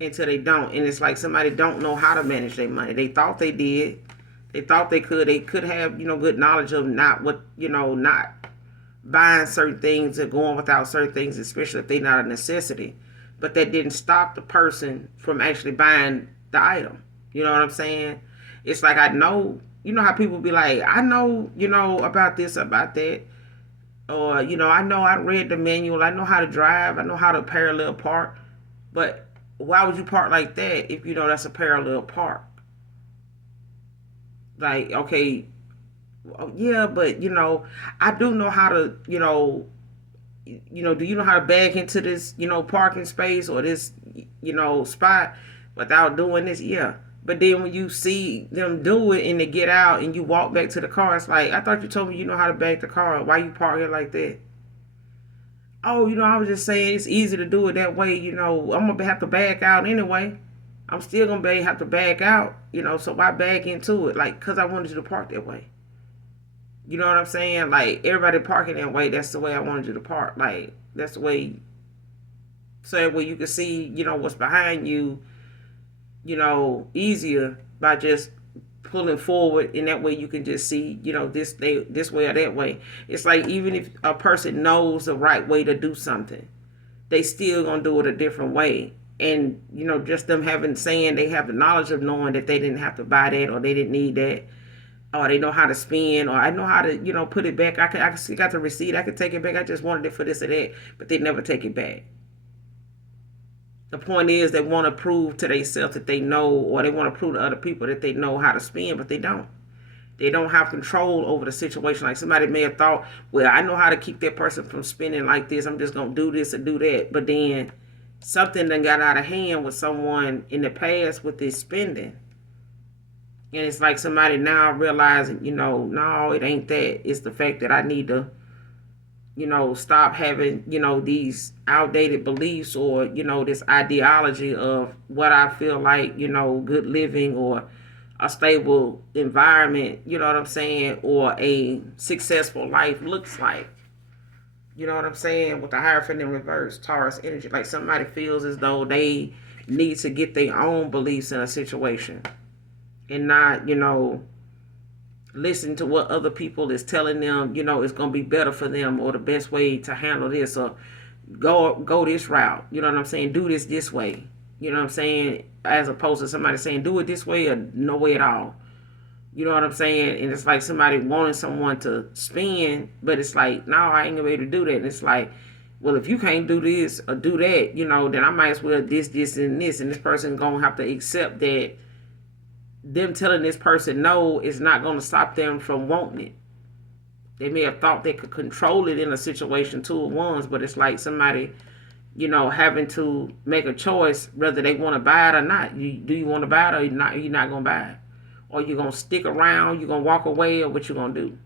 Until they don't. And it's like somebody don't know how to manage their money. They thought they did. They thought they could. They could have, good knowledge of not buying certain things or going without certain things, especially if they're not a necessity. But that didn't stop the person from actually buying the item. You know what I'm saying? It's like, I know, how people be like, I know, about this, about that. Or, I know I read the manual. I know how to drive. I know how to parallel park. But why would you park like that if you know that's a parallel park? Like, okay, yeah, but, I do know how to, do you know how to back into this, parking space or this, spot without doing this? Yeah. But then when you see them do it and they get out and you walk back to the car, it's like, I thought you told me you know how to back the car. Why you park it like that? Oh, I was just saying it's easy to do it that way. I'm going to have to back out anyway. I'm still going to have to back out, so why back into it? Like, because I wanted you to park that way. You know what I'm saying? Like, everybody parking that way, that's the way I wanted you to park. Like, that's the way, so that way you can see, what's behind you, easier by just pulling forward, and that way you can just see, this way or that way. It's like, even if a person knows the right way to do something, they still gonna do it a different way. And, just them saying they have the knowledge of knowing that they didn't have to buy that or they didn't need that, or they know how to spend, or I know how to, put it back. I still got the receipt. I could take it back. I just wanted it for this or that, but they never take it back. The point is they want to prove to themselves that they know, or they want to prove to other people that they know how to spend, but they don't. They don't have control over the situation. Like somebody may have thought, well, I know how to keep that person from spending like this. I'm just going to do this and do that. But then something done got out of hand with someone in the past with this spending. And it's like somebody now realizing, no, it ain't that. It's the fact that I need to, stop having, these outdated beliefs or, this ideology of what I feel like, good living or a stable environment, you know what I'm saying, or a successful life looks like. You know what I'm saying? With the Hierophant in reverse, Taurus energy, like somebody feels as though they need to get their own beliefs in a situation and not, listen to what other people is telling them, it's going to be better for them or the best way to handle this or go this route. You know what I'm saying? Do this way. You know what I'm saying? As opposed to somebody saying do it this way or no way at all. You know what I'm saying? And it's like somebody wanting someone to spend, but it's like, no, I ain't gonna be able to do that. And it's like, well, if you can't do this or do that, then I might as well this, and this. And this person gonna have to accept that them telling this person no is not gonna stop them from wanting it. They may have thought they could control it in a situation two at once, but it's like somebody, having to make a choice whether they want to buy it or not. Do you want to buy it or you're not gonna buy it? Or you're going to stick around, you're going to walk away, or what you going to do?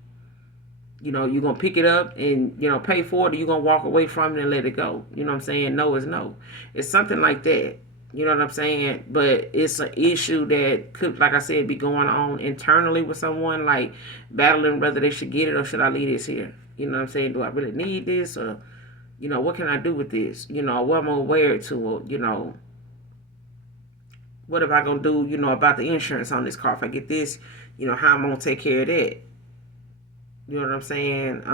You're going to pick it up and, pay for it, or you're going to walk away from it and let it go. You know what I'm saying? No is no. It's something like that. You know what I'm saying? But it's an issue that could, like I said, be going on internally with someone, like battling whether they should get it or should I leave this here? You know what I'm saying? Do I really need this? Or, what can I do with this? What am I going to wear it to? Or, what am I going to do, about the insurance on this car? If I get this, how I'm going to take care of that? You know what I'm saying?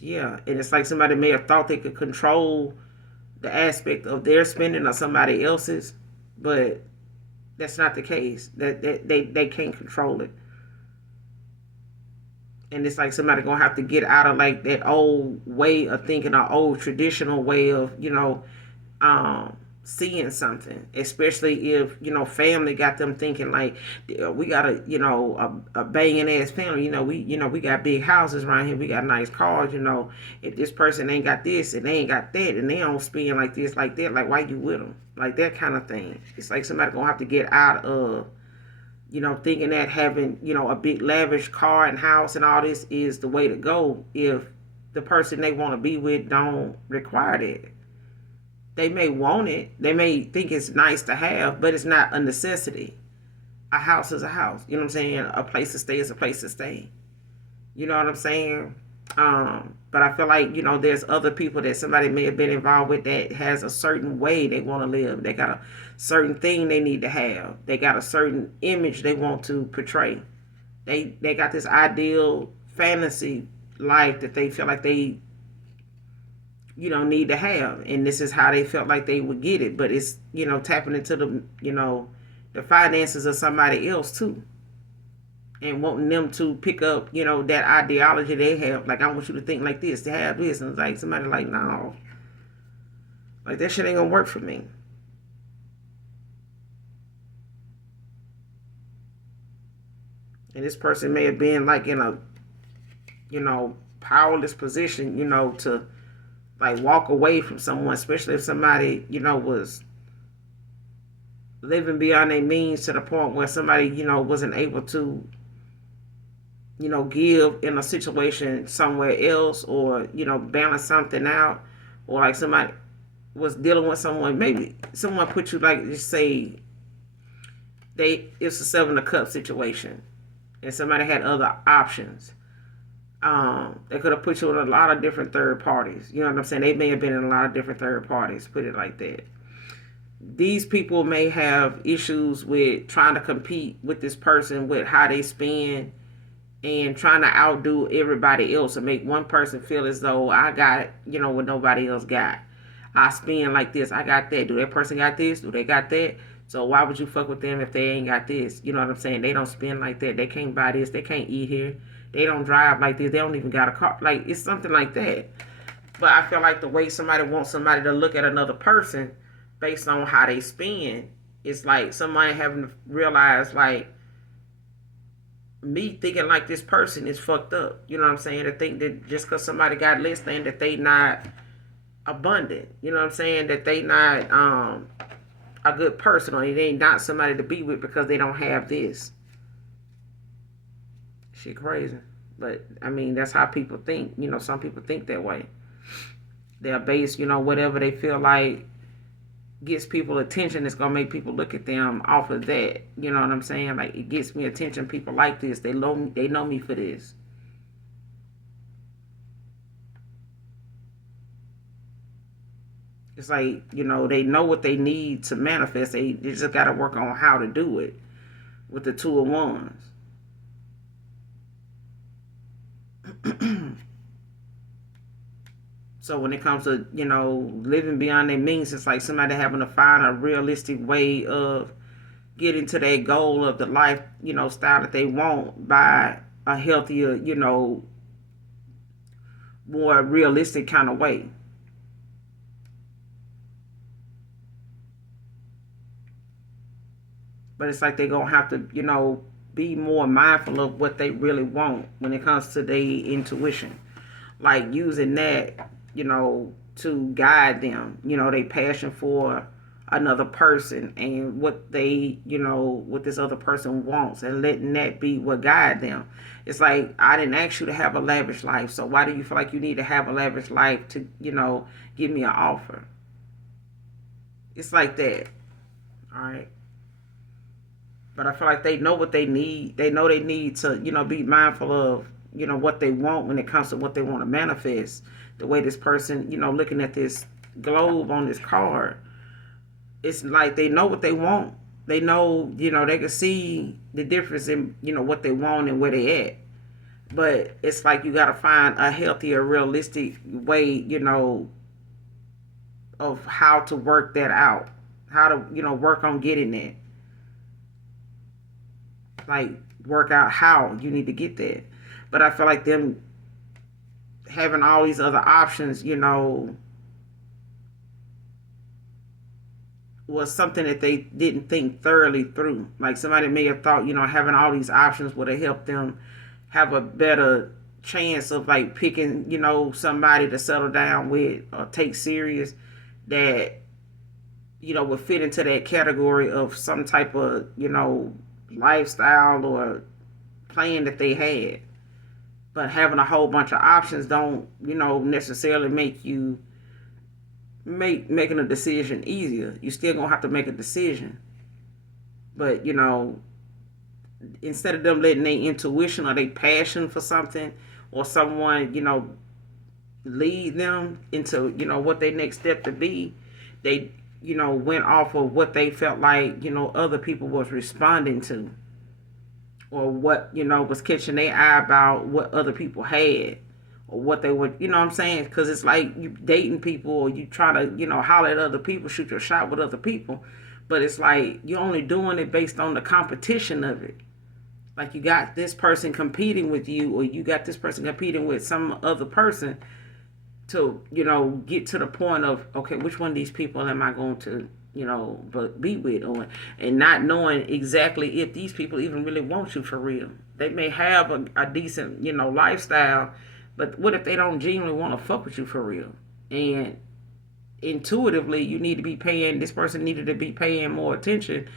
Yeah. And it's like somebody may have thought they could control the aspect of their spending or somebody else's, but that's not the case. That they can't control it. And it's like somebody going to have to get out of like that old way of thinking, or old traditional way of, seeing something, especially if family got them thinking like we got a banging ass family. We got big houses around here, we got nice cars. If this person ain't got this and they ain't got that and they don't spend like this like that, like why you with them, like that kind of thing. It's like somebody gonna have to get out of thinking that having a big lavish car and house and all this is the way to go if the person they want to be with don't require that. They may want it. They may think it's nice to have, but it's not a necessity. A house is a house. You know what I'm saying? A place to stay is a place to stay. You know what I'm saying? But I feel like, there's other people that somebody may have been involved with that has a certain way they want to live. They got a certain thing they need to have. They got a certain image they want to portray. They got this ideal fantasy life that they feel like they need to have, and this is how they felt like they would get it. But it's tapping into the finances of somebody else too, and wanting them to pick up that ideology they have. Like, I want you to think like this, to have this, and it's like somebody like, no, like that shit ain't gonna work for me. And this person may have been like in a powerless position to like walk away from someone, especially if somebody, was living beyond their means to the point where somebody, wasn't able to, give in a situation somewhere else or, balance something out. Or like somebody was dealing with someone, maybe someone put you like, just say it's a 7 of Cups situation and somebody had other options. They could have put you in a lot of different third parties. You know what I'm saying? They may have been in a lot of different third parties, put it like that. These people may have issues with trying to compete with this person with how they spend and trying to outdo everybody else and make one person feel as though I got, what nobody else got. I spend like this, I got that. Do that person got this? Do they got that? So why would you fuck with them if they ain't got this? You know what I'm saying? They don't spend like that. They can't buy this. They can't eat here. They don't drive like this. They don't even got a car. Like, it's something like that. But I feel like the way somebody wants somebody to look at another person based on how they spend, it's like somebody having to realize, like, me thinking like this person is fucked up. You know what I'm saying? To think that just because somebody got less than, that they not abundant. You know what I'm saying? That they not a good person, or they ain't not somebody to be with because they don't have this. Shit crazy. But I mean, that's how people think. You know, some people think that way. They'll base, whatever they feel like gets people attention, it's gonna make people look at them off of that. You know what I'm saying? Like, it gets me attention. People like this. They know me for this. It's like, they know what they need to manifest. They just gotta work on how to do it with the two of wands. So when it comes to, living beyond their means, it's like somebody having to find a realistic way of getting to their goal of the life, style that they want by a healthier, more realistic kind of way. But it's like they're going to have to, be more mindful of what they really want when it comes to their intuition. Like using that, to guide them, they passion for another person and what they, what this other person wants, and letting that be what guide them. It's like, I didn't ask you to have a lavish life, so why do you feel like you need to have a lavish life to, give me an offer? It's like that. All right. But I feel like they know what they need. They know they need to, be mindful of, what they want when it comes to what they want to manifest. The way this person, looking at this globe on this card, it's like they know what they want. They know, they can see the difference in, what they want and where they at. But it's like you got to find a healthier, realistic way, of how to work that out. How to, work on getting that. Like, work out how you need to get there. But I feel like them having all these other options, was something that they didn't think thoroughly through. Like, somebody may have thought, having all these options would have helped them have a better chance of like picking, somebody to settle down with or take serious, that, would fit into that category of some type of, lifestyle or plan that they had. But having a whole bunch of options don't, necessarily make you making a decision easier. You still gonna have to make a decision. But, instead of them letting their intuition or their passion for something or someone, lead them into, what their next step to be, they, went off of what they felt like, other people was responding to, or what, was catching their eye about what other people had, or what they would, what I'm saying? Because it's like you dating people, or you try to, holler at other people, shoot your shot with other people, but it's like you're only doing it based on the competition of it. Like, you got this person competing with you, or you got this person competing with some other person to, get to the point of, okay, which one of these people am I going to, but be with, or, and not knowing exactly if these people even really want you for real. They may have a decent, lifestyle, but what if they don't genuinely want to fuck with you for real? And intuitively, you need to be paying, this person needed to be paying more attention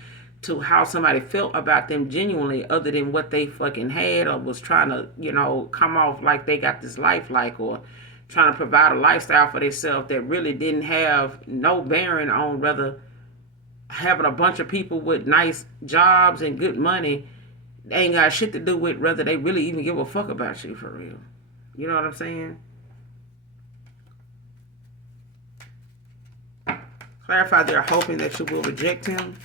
to how somebody felt about them genuinely, other than what they fucking had, or was trying to, come off like they got this life, like, or trying to provide a lifestyle for themselves that really didn't have no bearing on whether having a bunch of people with nice jobs and good money, they ain't got shit to do with whether they really even give a fuck about you for real. You know what I'm saying? Clarify, they're hoping that you will reject him.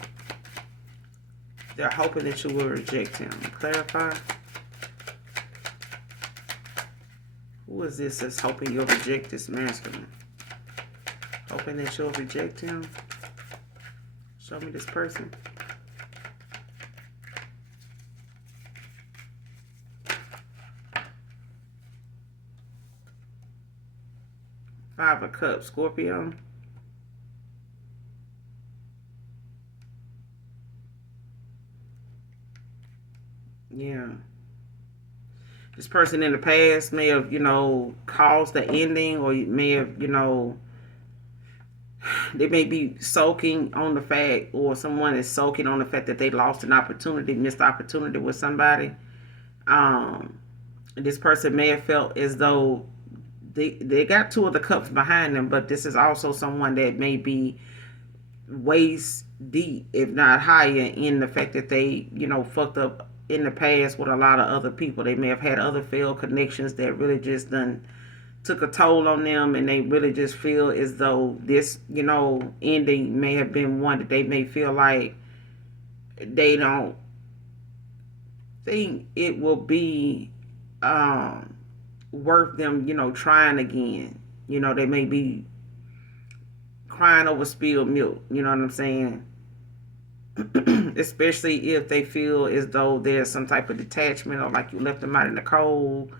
They're hoping that you will reject him. Clarify. Who is this that's hoping you'll reject this masculine? Hoping that you'll reject him. Show me this person. Five of Cups, Scorpio. Yeah. This person in the past may have, caused the ending, or may have, they may be sulking on the fact, or someone is sulking on the fact that they lost an opportunity, missed opportunity with somebody. This person may have felt as though they got two of the cups behind them, but this is also someone that may be waist deep, if not higher, in the fact that they, fucked up in the past with a lot of other people. They may have had other failed connections that really just done took a toll on them, and they really just feel as though this, ending may have been one that they may feel like they don't think it will be worth them, trying again. They may be crying over spilled milk, you know what I'm saying? Especially if they feel as though there's some type of detachment, or like you left them out in the cold.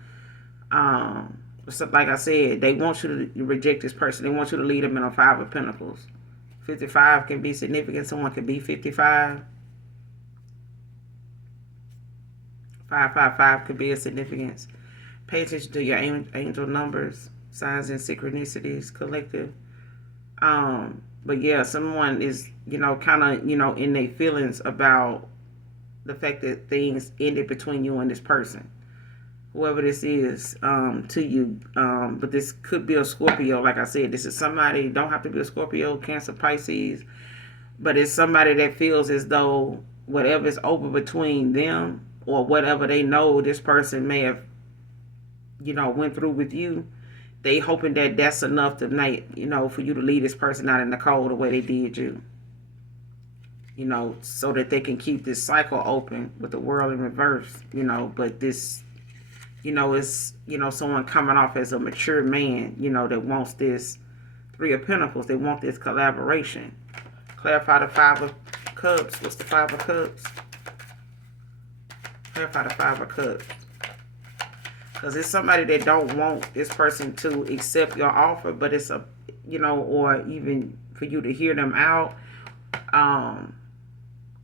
So like I said, they want you to reject this person. They want you to lead them in a 5 of Pentacles. 55 can be significant. Someone can be 55. 555 could be a significance. Pay attention to your angel numbers, signs and synchronicities, collective. But yeah, someone is, kind of, in their feelings about the fact that things ended between you and this person. Whoever this is to you. But this could be a Scorpio. Like I said, this is somebody, don't have to be a Scorpio, Cancer, Pisces. But it's somebody that feels as though whatever is over between them, or whatever they know this person may have, went through with you, they hoping that that's enough tonight, for you to leave this person out in the cold the way they did you. So that they can keep this cycle open with the world in reverse, but this, is, someone coming off as a mature man, that wants this 3 of Pentacles. They want this collaboration. Clarify the 5 of Cups. What's the 5 of Cups? Clarify the 5 of Cups. Because it's somebody that don't want this person to accept your offer, but it's a, or even for you to hear them out,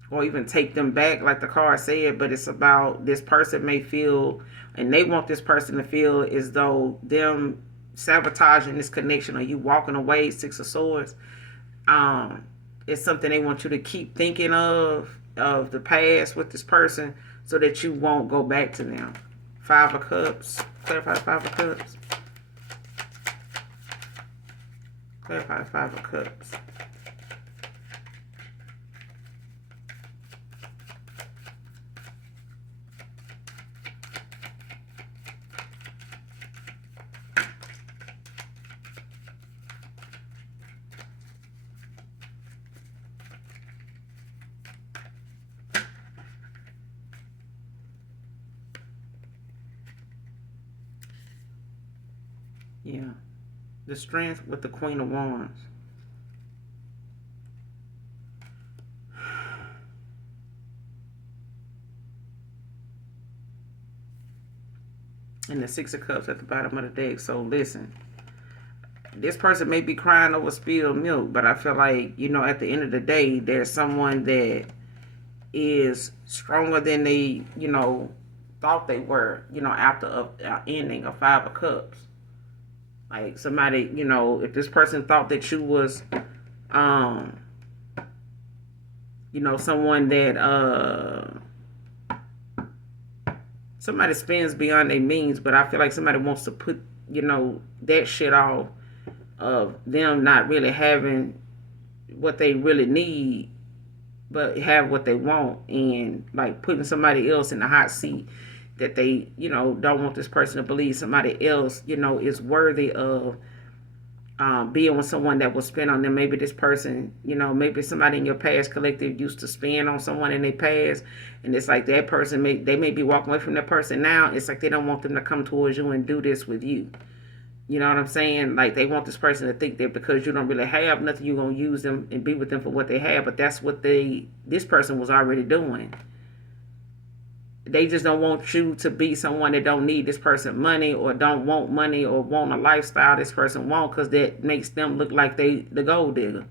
or even take them back, like the card said. But it's about this person may feel, and they want this person to feel as though them sabotaging this connection, or you walking away, 6 of Swords, it's something they want you to keep thinking of the past with this person, so that you won't go back to them. 5 of Cups. Clarify the 5 of Cups. Clarify the 5 of Cups. Yeah. The Strength with the Queen of Wands. And the 6 of Cups at the bottom of the deck. So listen. This person may be crying over spilled milk, but I feel like, at the end of the day, there's someone that is stronger than they, thought they were, after a ending of 5 of Cups. Like somebody, if this person thought that you was, someone that, somebody spends beyond their means, but I feel like somebody wants to put, that shit off of them not really having what they really need, but have what they want, and like putting somebody else in the hot seat that they, don't want this person to believe somebody else, is worthy of being with someone that will spend on them. Maybe this person, maybe somebody in your past collective used to spend on someone in their past, and it's like that person, they may be walking away from that person now. It's like they don't want them to come towards you and do this with you. You know what I'm saying? Like they want this person to think that because you don't really have nothing, you're going to use them and be with them for what they have. But that's what this person was already doing. They just don't want you to be someone that don't need this person money, or don't want money, or want a lifestyle this person want, because that makes them look like they the gold digger.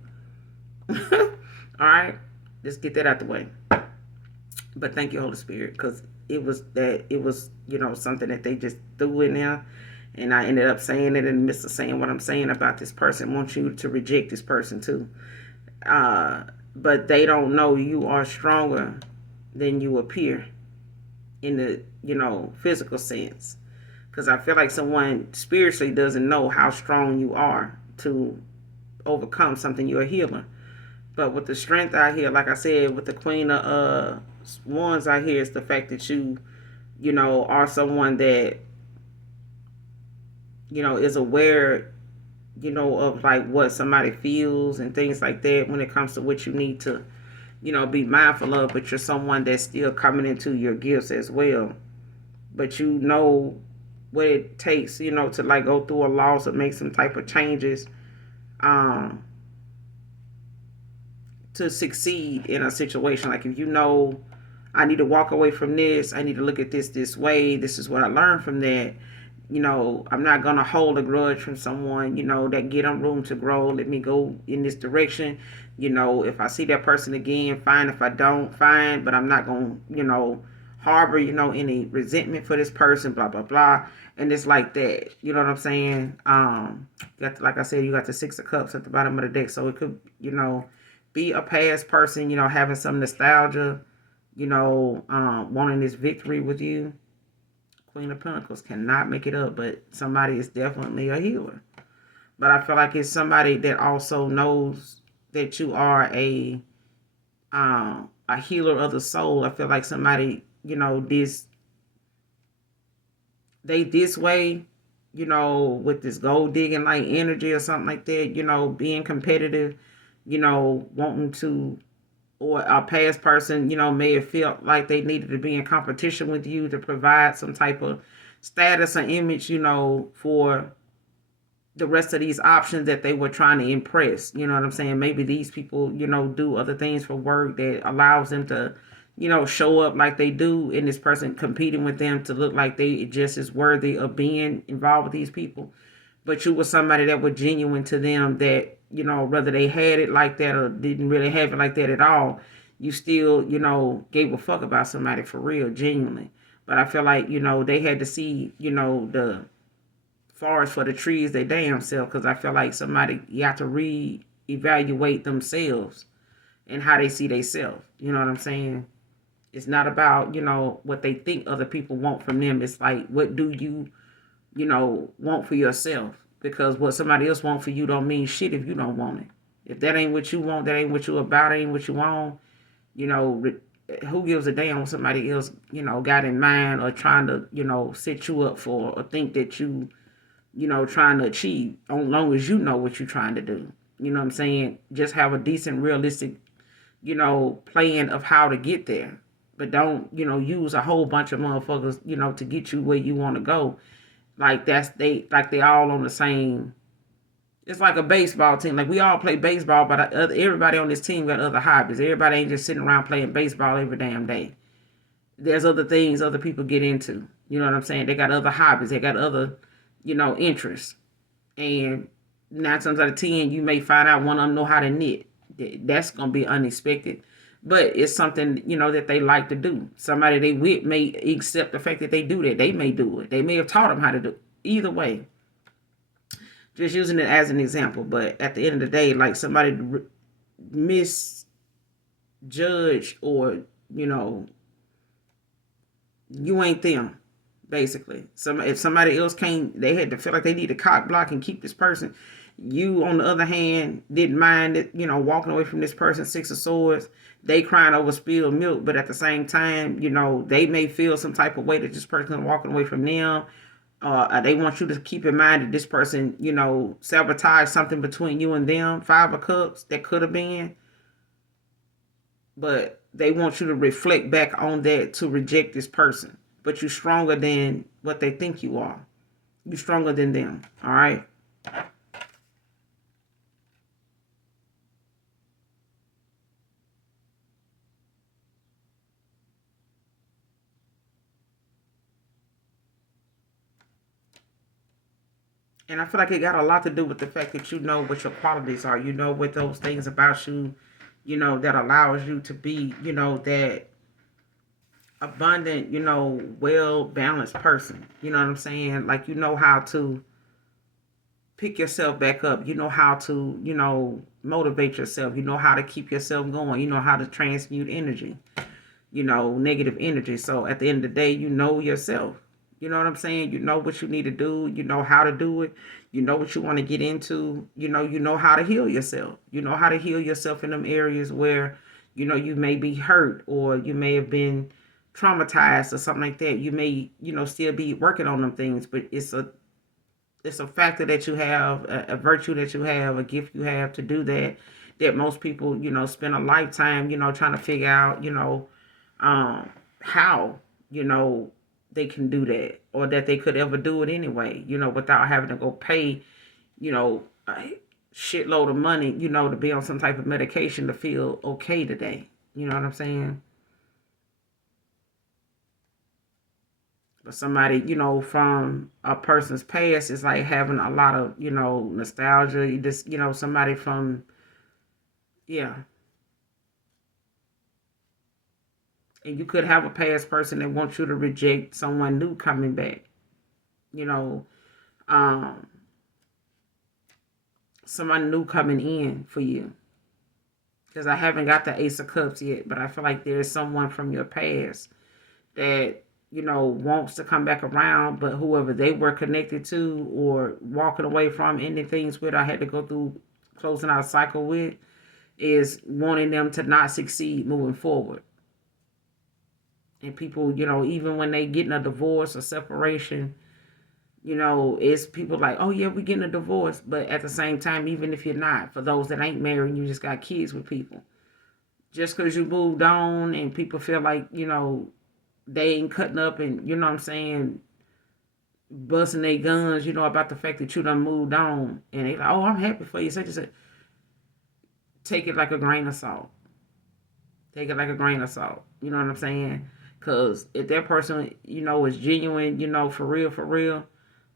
All right? Just get that out the way. But thank you, Holy Spirit, because it was, you know, something that they just threw in there. And I ended up saying it in the midst of saying what I'm saying about this person. I want you to reject this person too. But they don't know you are stronger than you appear in the, you know, physical sense. Because I feel like someone spiritually doesn't know how strong you are to overcome something. You're a healer. But with the strength out here, like I said, with the Queen of Wands out here, is the fact that you know, are someone that, you know, is aware, you know, of like what somebody feels and things like that when it comes to what you need to, you know, be mindful of. But you're someone that's still coming into your gifts as well. But you know what it takes, you know, to like go through a loss or make some type of changes, um, to succeed in a situation. Like if you know, I need to walk away from this, I need to look at this way, this is what I learned from that. You know, I'm not gonna hold a grudge from someone, you know, that get them room to grow. Let me go in this direction. You know, if I see that person again, fine. If I don't, fine. But I'm not gonna, you know, harbor, you know, any resentment for this person, blah blah blah. And it's like that. You know what I'm saying? Got, like I said, you got the Six of Cups at the bottom of the deck. So it could, you know, be a past person, you know, having some nostalgia, you know, wanting this victory with you. Queen of Pentacles cannot make it up, but somebody is definitely a healer. But I feel like it's somebody that also knows that you are a healer of the soul. I feel like somebody, you know, this way, you know, with this gold digging like energy or something like that, you know, being competitive, you know, wanting to, or a past person, you know, may have felt like they needed to be in competition with you to provide some type of status or image, you know, for the rest of these options that they were trying to impress. You know what I'm saying? Maybe these people, you know, do other things for work that allows them to, you know, show up like they do, and this person competing with them to look like they just as worthy of being involved with these people. But you were somebody that was genuine to them, that, you know, whether they had it like that or didn't really have it like that at all, you still, you know, gave a fuck about somebody for real, genuinely. But I feel like, you know, they had to see, you know, the forest for the trees they damn self, because I feel like somebody, you have to re-evaluate themselves and how they see themselves. You know what I'm saying? It's not about, you know, what they think other people want from them. It's like, what do you, you know, want for yourself? Because what somebody else want for you don't mean shit if you don't want it. If that ain't what you want, that ain't what you about, ain't what you want, you know, who gives a damn what somebody else, you know, got in mind or trying to, you know, set you up for, or think that you know, trying to achieve, as long as you know what you're trying to do. You know what I'm saying? Just have a decent, realistic, you know, plan of how to get there. But don't, you know, use a whole bunch of motherfuckers, you know, to get you where you want to go. Like they all on the same. It's like a baseball team. Like we all play baseball, but everybody on this team got other hobbies. Everybody ain't just sitting around playing baseball every damn day. There's other things other people get into. You know what I'm saying? They got other hobbies. They got other, you know, interests. And 9 times out of 10, you may find out one of them know how to knit. That's gonna be unexpected, but it's something, you know, that they like to do. Somebody they with may accept the fact that they do that. They may do it. They may have taught them how to do it. Either way, just using it as an example. But at the end of the day, like somebody misjudged, or, you know, you ain't them. Basically, if somebody else came, they had to feel like they need to cock block and keep this person. You, on the other hand, didn't mind it, you know, walking away from this person. Six of Swords, they crying over spilled milk, but at the same time, you know, they may feel some type of way that this person is walking away from them. They want you to keep in mind that this person, you know, sabotaged something between you and them. Five of Cups, that could have been. But they want you to reflect back on that to reject this person. But you're stronger than what they think you are. You're stronger than them. All right? And I feel like it got a lot to do with the fact that you know what your qualities are. You know what those things about you, you know, that allows you to be, you know, that abundant, well balanced person. You know what I'm saying? Like, you know how to pick yourself back up. You know how to, motivate yourself. You know how to keep yourself going. You know how to transmute energy, negative energy. So at the end of the day, you know yourself. You know what I'm saying? You know what you need to do. You know how to do it. You know what you want to get into. You know how to heal yourself. You know how to heal yourself in them areas where, you may be hurt or you may have been traumatized or something like that. You may, still be working on them things, but it's a factor that you have, a virtue that you have, a gift you have to do that. That most people, spend a lifetime, trying to figure out, how, you know, they can do that or that they could ever do it anyway, without having to go pay, a shitload of money, to be on some type of medication to feel okay today. You know what I'm saying? But somebody, from a person's past is like having a lot of, nostalgia. You just, somebody from, yeah. And you could have a past person that wants you to reject someone new coming back, you know, um, someone new coming in for you. Because I haven't got the Ace of Cups yet, but I feel like there's someone from your past that, wants to come back around, but whoever they were connected to or walking away from, ending things with, I had to go through closing out a cycle with, is wanting them to not succeed moving forward. And people, even when they getting a divorce or separation, it's people like, oh yeah, we getting a divorce. But at the same time, even if you're not, for those that ain't married and you just got kids with people, just because you moved on and people feel like, they ain't cutting up and, you know what I'm saying, busting their guns, about the fact that you done moved on. And they like, oh, I'm happy for you. So just take it like a grain of salt. Take it like a grain of salt. You know what I'm saying? Because if that person, is genuine, for real,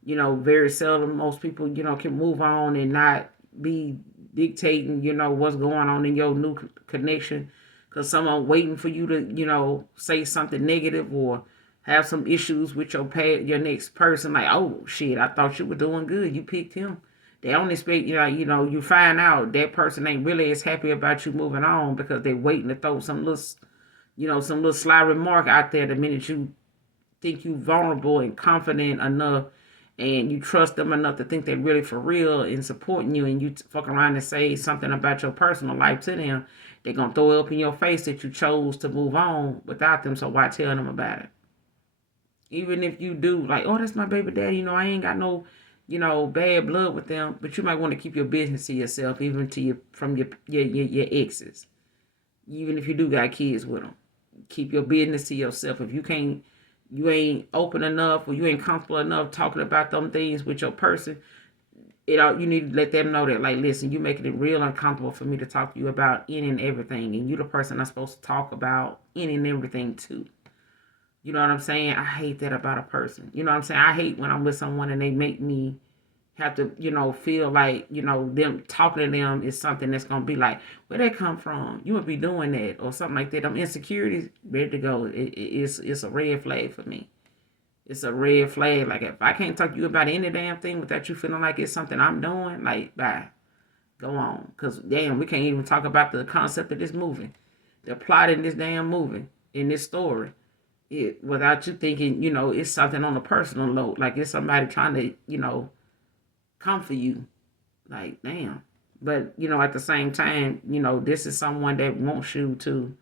very seldom most people, can move on and not be dictating, what's going on in your new connection. Because someone waiting for you to, say something negative or have some issues with your next person. Like, oh shit, I thought you were doing good. You picked him. They only expect, you find out that person ain't really as happy about you moving on because they waiting to throw some little sly remark out there the minute you think you vulnerable and confident enough and you trust them enough to think they're really for real and supporting you, and you fuck around and say something about your personal life to them, they're going to throw it up in your face that you chose to move on without them, so why tell them about it? Even if you do, like, oh, that's my baby daddy, I ain't got no, bad blood with them, but you might want to keep your business to yourself, even to your exes, even if you do got kids with them. Keep your business to yourself. If you ain't open enough or you ain't comfortable enough talking about them things with your person, you need to let them know that, like, listen, you making it real uncomfortable for me to talk to you about any and everything, and you the person I'm supposed to talk about any and everything to. You know what I'm saying? I hate that about a person. You know what I'm saying? I hate when I'm with someone and they make me have to, feel like, them talking to them is something that's gonna be like, where they come from? You would be doing that or something like that. I'm insecurities ready to go. It's a red flag for me. It's a red flag. Like, if I can't talk to you about any damn thing without you feeling like it's something I'm doing, like, bye, go on. Cause damn, we can't even talk about the concept of this movie, the plot in this damn movie, in this story. Without you thinking, it's something on a personal note, like it's somebody trying to, come for you. Like, damn. But, at the same time, this is someone that wants you to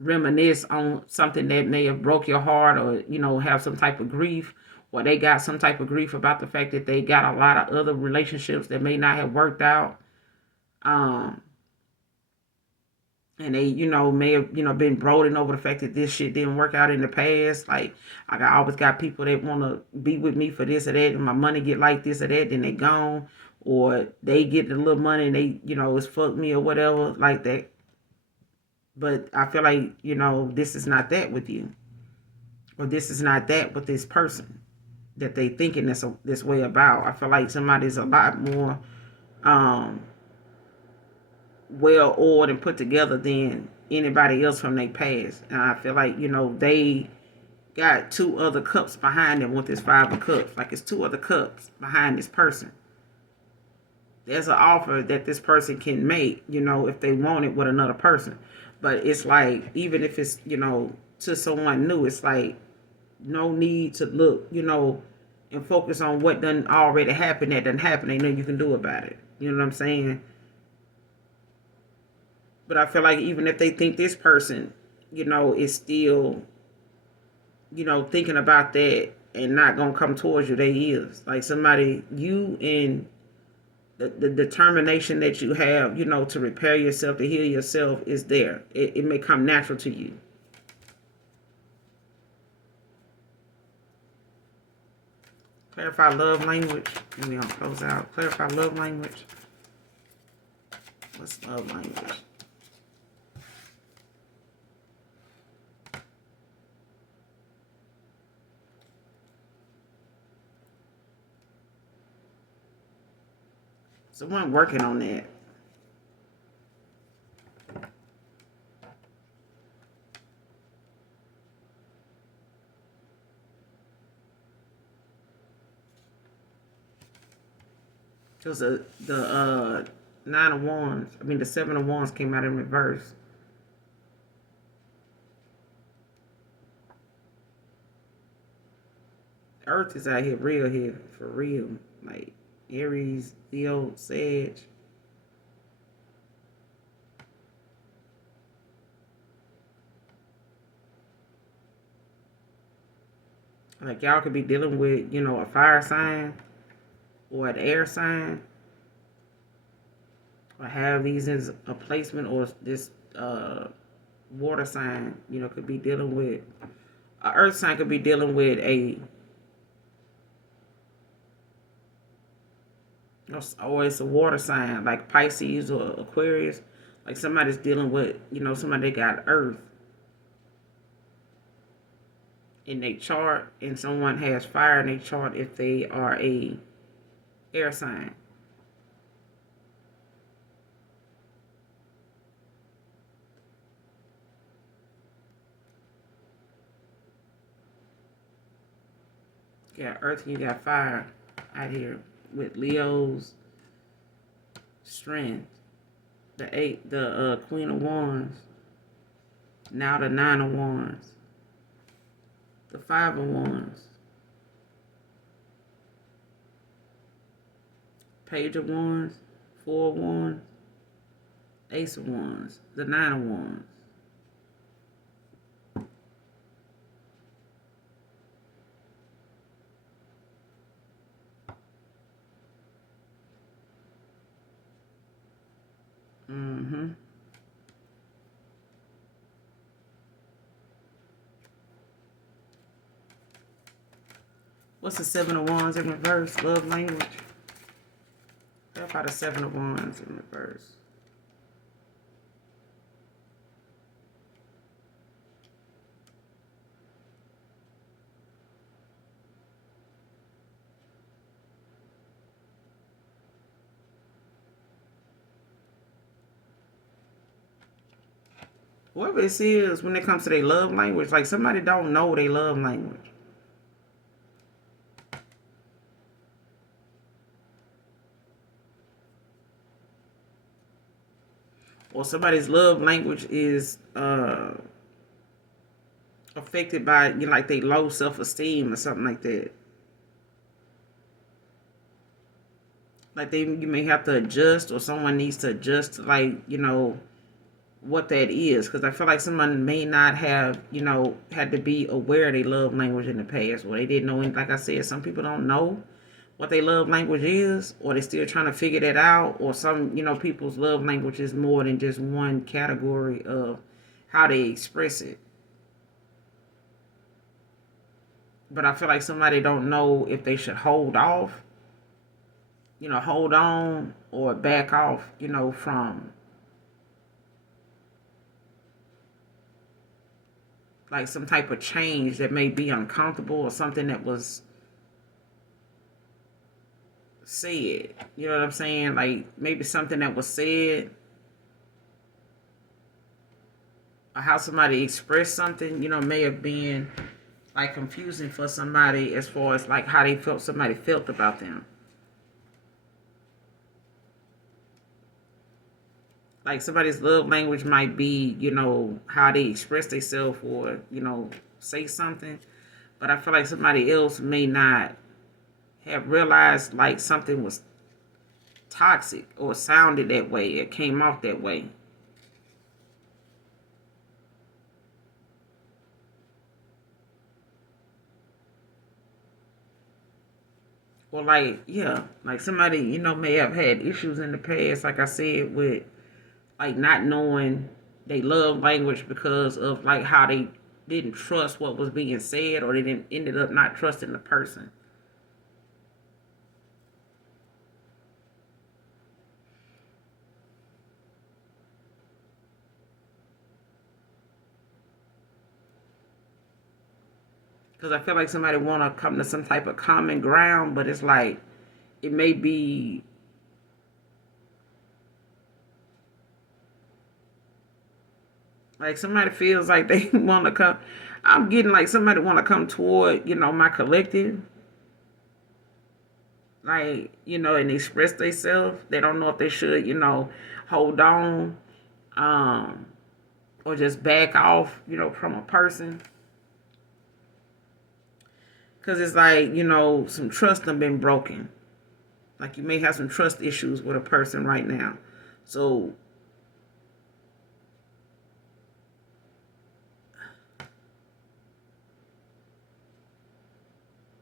reminisce on something that may have broke your heart or, have some type of grief, or they got some type of grief about the fact that they got a lot of other relationships that may not have worked out. Um, and they, may have, been brooding over the fact that this shit didn't work out in the past. Like I always got people that want to be with me for this or that, and my money get like this or that, then they gone, or they get the little money and they, it's fuck me or whatever like that. But I feel like, this is not that with you, or this is not that with this person that they thinking this way about. I feel like somebody's a lot more um well oiled and put together than anybody else from their past. And I feel like, they got two other cups behind them with this Five of Cups. Like it's two other cups behind this person. There's an offer that this person can make, if they want it with another person. But it's like, even if it's, to someone new, it's like no need to look, and focus on what done already happened that done happened. Ain't nothing you can do about it. You know what I'm saying? But I feel like even if they think this person, is still, thinking about that and not gonna come towards you, they is. Like somebody, you and the determination that you have, to repair yourself, to heal yourself is there. It may come natural to you. Clarify love language. And we gonna close out. Clarify love language. What's love language? Someone working on that. Because the Nine of Wands, the Seven of Wands came out in reverse. Earth is out here real here, for real. Like Aries, Leo, Sag. Like y'all could be dealing with, a fire sign or an air sign. Or have these as a placement, or this water sign, could be dealing with, a earth sign could be dealing with or it's a water sign like Pisces or Aquarius. Like somebody's dealing with, somebody that got earth in their chart, and someone has fire in their chart if they are a air sign. You got earth and you got fire out here with Leo's strength. The Queen of Wands. Now the Nine of Wands. The Five of Wands. Page of Wands. Four of Wands. Ace of Wands. The Nine of Wands. What's the Seven of Wands in reverse? Love language. Clarify the Seven of Wands in reverse. Whoever this is, when it comes to their love language, like somebody don't know their love language. Or somebody's love language is affected by, like they low self-esteem or something like that. Like you may have to adjust, or someone needs to adjust, like, what that is. Because I feel like someone may not have, had to be aware of their love language in the past, or they didn't know. Like I said, some people don't know what their love language is, or they're still trying to figure that out. Or some, people's love language is more than just one category of how they express it. But I feel like somebody don't know if they should hold off, hold on, or back off, from like some type of change that may be uncomfortable, or something that was said. You know what I'm saying? Like maybe something that was said or how somebody expressed something, may have been like confusing for somebody as far as like how they felt somebody felt about them. Like somebody's love language might be, how they express themselves or, say something. But I feel like somebody else may not have realized like something was toxic or sounded that way. It came off that way. Or like, yeah, like somebody, may have had issues in the past, like I said, with like not knowing they love language because of like how they didn't trust what was being said, or they didn't ended up not trusting the person. Because I feel like somebody want to come to some type of common ground, but it's like it may be like somebody feels like they want to come. I'm getting like somebody want to come toward, my collective, like, and express themselves. They don't know if they should, hold on, um, or just back off, from a person. Because it's like, some trust have been broken. Like you may have some trust issues with a person right now. So,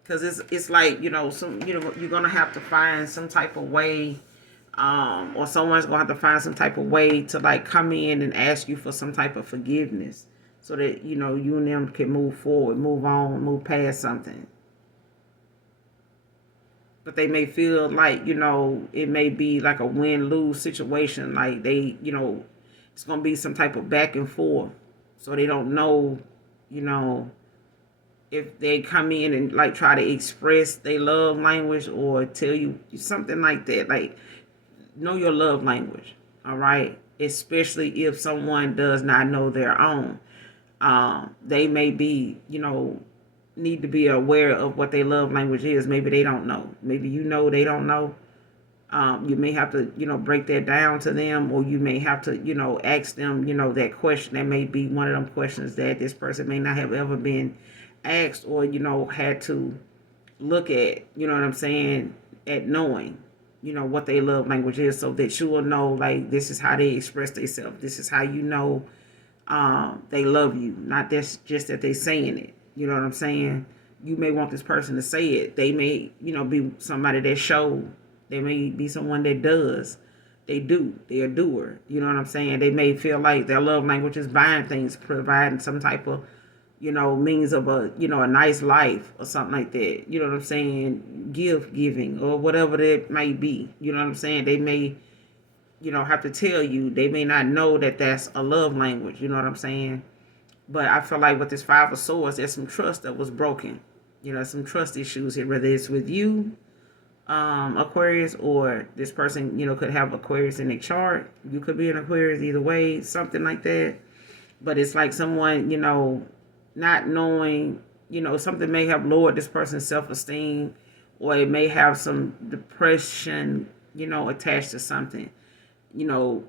because it's like, you're gonna have to find some type of way, or someone's gonna have to find some type of way to like come in and ask you for some type of forgiveness, so that you and them can move forward, move on, move past something. But they may feel like, it may be like a win-lose situation. Like it's going to be some type of back and forth. So they don't know, you know, if they come in and like try to express their love language or tell you something like that. Like, know your love language, all right? Especially if someone does not know their own. They may be, need to be aware of what their love language is. Maybe they don't know. Maybe they don't know. You may have to, break that down to them, or you may have to, ask them, that question. That may be one of them questions that this person may not have ever been asked, or, had to look at, what I'm saying, at knowing, what their love language is, so that you will know, like, this is how they express themselves. This is how they love you. Not just that they saying it. You know what I'm saying? You may want this person to say it. They may, be somebody that show. They may be someone that does. They do. They're a doer. You know what I'm saying? They may feel like their love language is buying things, providing some type of, means of a nice life or something like that. You know what I'm saying? Giving or whatever that may be. You know what I'm saying? They may, have to tell you. They may not know that that's a love language. You know what I'm saying? But I feel like with this Five of Swords, there's some trust that was broken. Some trust issues here, whether it's with you, Aquarius, or this person, could have Aquarius in their chart. You could be an Aquarius either way, something like that. But it's like someone, not knowing, something may have lowered this person's self-esteem, or it may have some depression, attached to something. You know,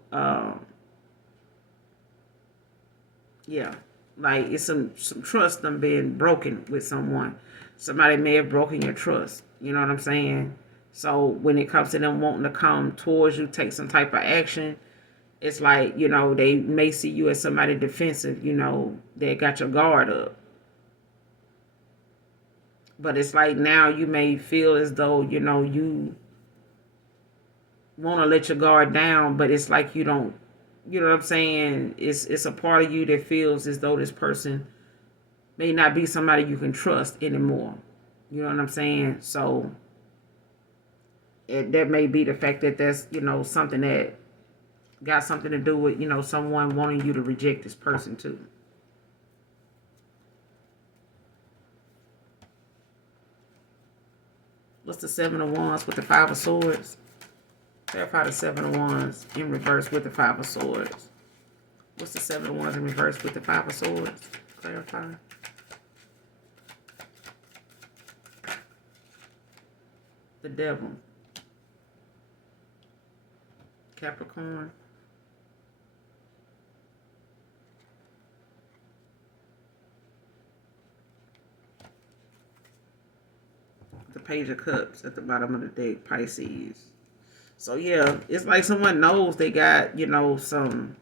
yeah, like it's some trust them being broken with someone. Somebody may have broken your trust. You know what I'm saying? So when it comes to them wanting to come towards you, take some type of action, it's like, they may see you as somebody defensive, that got your guard up. But it's like now you may feel as though, you want to let your guard down, but it's like you don't, you know what I'm saying? It's a part of you that feels as though this person may not be somebody you can trust anymore. You know what I'm saying? So that may be the fact that that's, something that got something to do with, someone wanting you to reject this person too. What's the Seven of Wands with the Five of Swords? Clarify the Seven of Wands in reverse with the Five of Swords. What's the 7 of Wands in reverse with the 5 of Swords? Clarify. The Devil. Capricorn. The Page of Cups at the bottom of the deck, Pisces. So yeah, it's like someone knows they got, some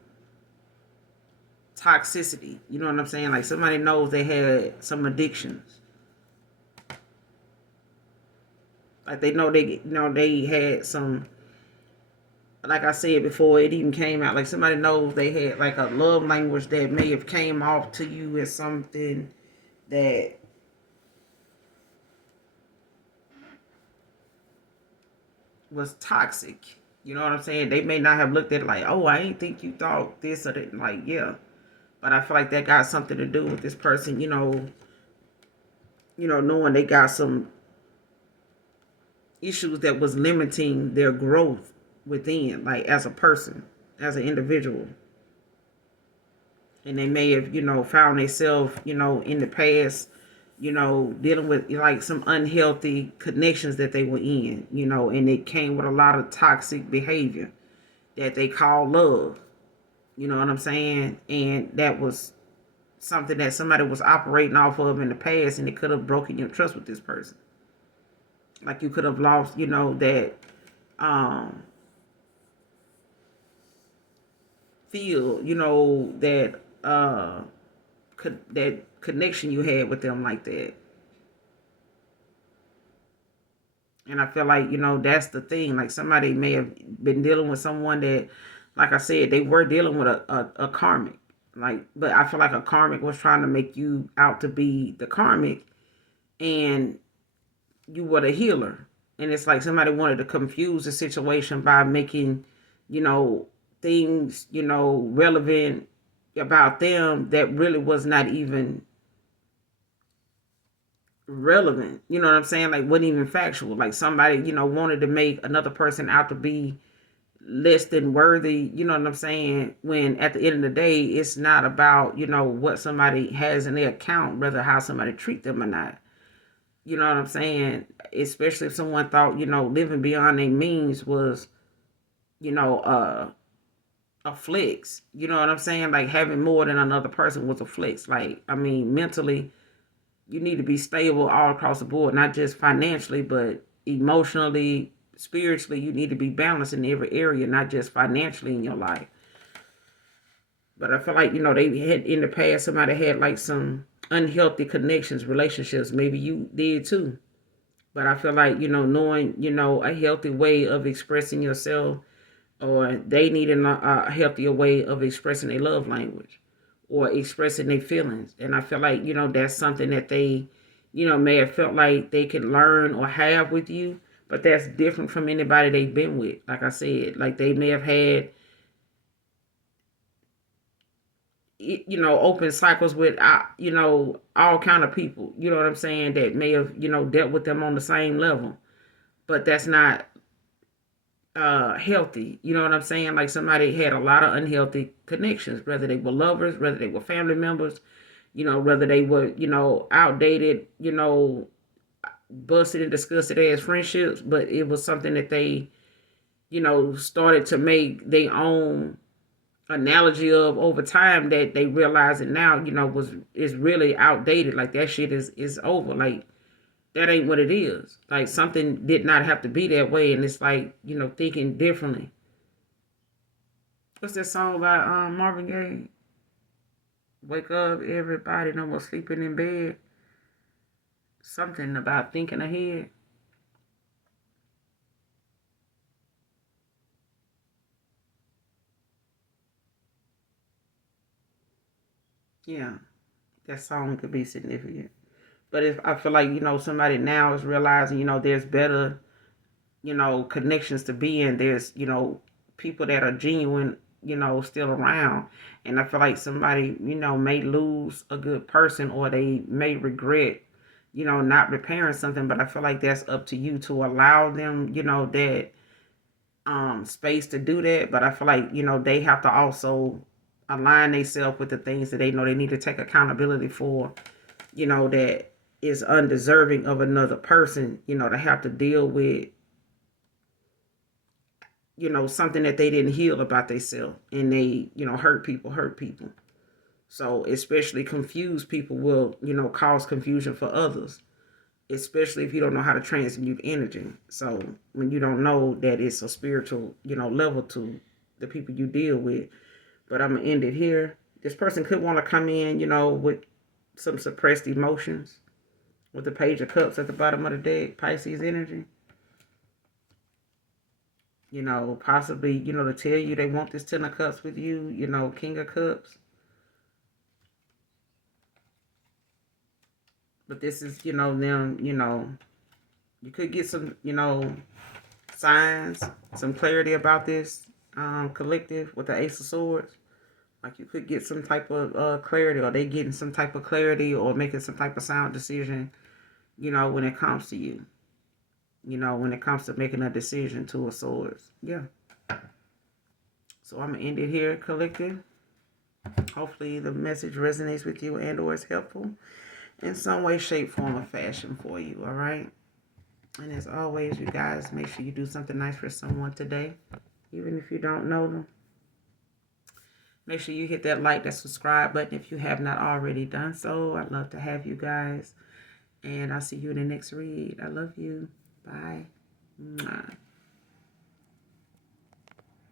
toxicity. You know what I'm saying? Like somebody knows they had some addictions. Like they know they had some, like I said before it even came out, like somebody knows they had like a love language that may have came off to you as something that was toxic. You know what I'm saying? They may not have looked at it like, oh, I ain't think you thought this or that. Like, yeah. But I feel like that got something to do with this person, knowing they got some issues that was limiting their growth within, like as a person, as an individual. And they may have, found themselves, in the past, dealing with like some unhealthy connections that they were in, and it came with a lot of toxic behavior that they call love. You know what I'm saying? And that was something that somebody was operating off of in the past, and it could have broken your trust with this person. Like you could have lost, that feel, that connection you had with them like that. And I feel like, that's the thing. Like somebody may have been dealing with someone that, like I said, they were dealing with a karmic. Like, but I feel like a karmic was trying to make you out to be the karmic and you were the healer. And it's like somebody wanted to confuse the situation by making, things, relevant about them that really was not even relevant. You know what I'm saying? Like wasn't even factual. Like somebody, wanted to make another person out to be less than worthy. You know what I'm saying? When at the end of the day, it's not about, what somebody has in their account, rather how somebody treat them or not. You know what I'm saying? Especially if someone thought, living beyond their means was, you know, a flex. You know what I'm saying? Like having more than another person was a flex. Like, I mean, mentally, you need to be stable all across the board, not just financially, but emotionally, spiritually. You need to be balanced in every area, not just financially in your life. But I feel like, they had in the past, somebody had like some unhealthy connections, relationships. Maybe you did too. But I feel like, knowing, a healthy way of expressing yourself, or they need a healthier way of expressing their love language or expressing their feelings. And I feel like, that's something that they, may have felt like they could learn or have with you, but that's different from anybody they've been with. Like I said, like they may have had, open cycles with, all kind of people, you know what I'm saying, that may have, dealt with them on the same level, but that's not healthy. You know what I'm saying? Like somebody had a lot of unhealthy connections, whether they were lovers, whether they were family members, whether they were, outdated, busted and disgusted ass friendships, but it was something that they, started to make their own analogy of over time, that they realize it now, was is really outdated. Like that shit is over. Like that ain't what it is. Like something did not have to be that way, and it's like, thinking differently. What's that song by Marvin Gaye? Wake up, everybody, no more sleeping in bed. Something about thinking ahead. Yeah, that song could be significant. But if I feel like, somebody now is realizing, there's better, connections to be in. There's, people that are genuine, still around. And I feel like somebody, may lose a good person, or they may regret, not repairing something. But I feel like that's up to you to allow them, that space to do that. But I feel like, they have to also align themselves with the things that they know they need to take accountability for, that is undeserving of another person, to have to deal with, something that they didn't heal about themselves, and they, hurt people. So especially confused people will, cause confusion for others, especially if you don't know how to transmute energy. So when you don't know that it's a spiritual, level to the people you deal with. But I'm going to end it here. This person could want to come in, with some suppressed emotions, with the Page of Cups at the bottom of the deck, Pisces energy. Possibly, to tell you they want this Ten of Cups with you, King of Cups. But this is, them, you could get some, signs, some clarity about this collective with the Ace of Swords. Like you could get some type of clarity, or they getting some type of clarity, or making some type of sound decision, when it comes to you. When it comes to making a decision, Two of Swords. Yeah. So I'm going to end it here, collective. Hopefully the message resonates with you and or is helpful in some way, shape, form, or fashion for you, all right? And as always, you guys, make sure you do something nice for someone today, even if you don't know them. Make sure you hit that like, that subscribe button if you have not already done so. I'd love to have you guys. And I'll see you in the next read. I love you. Bye. Mwah.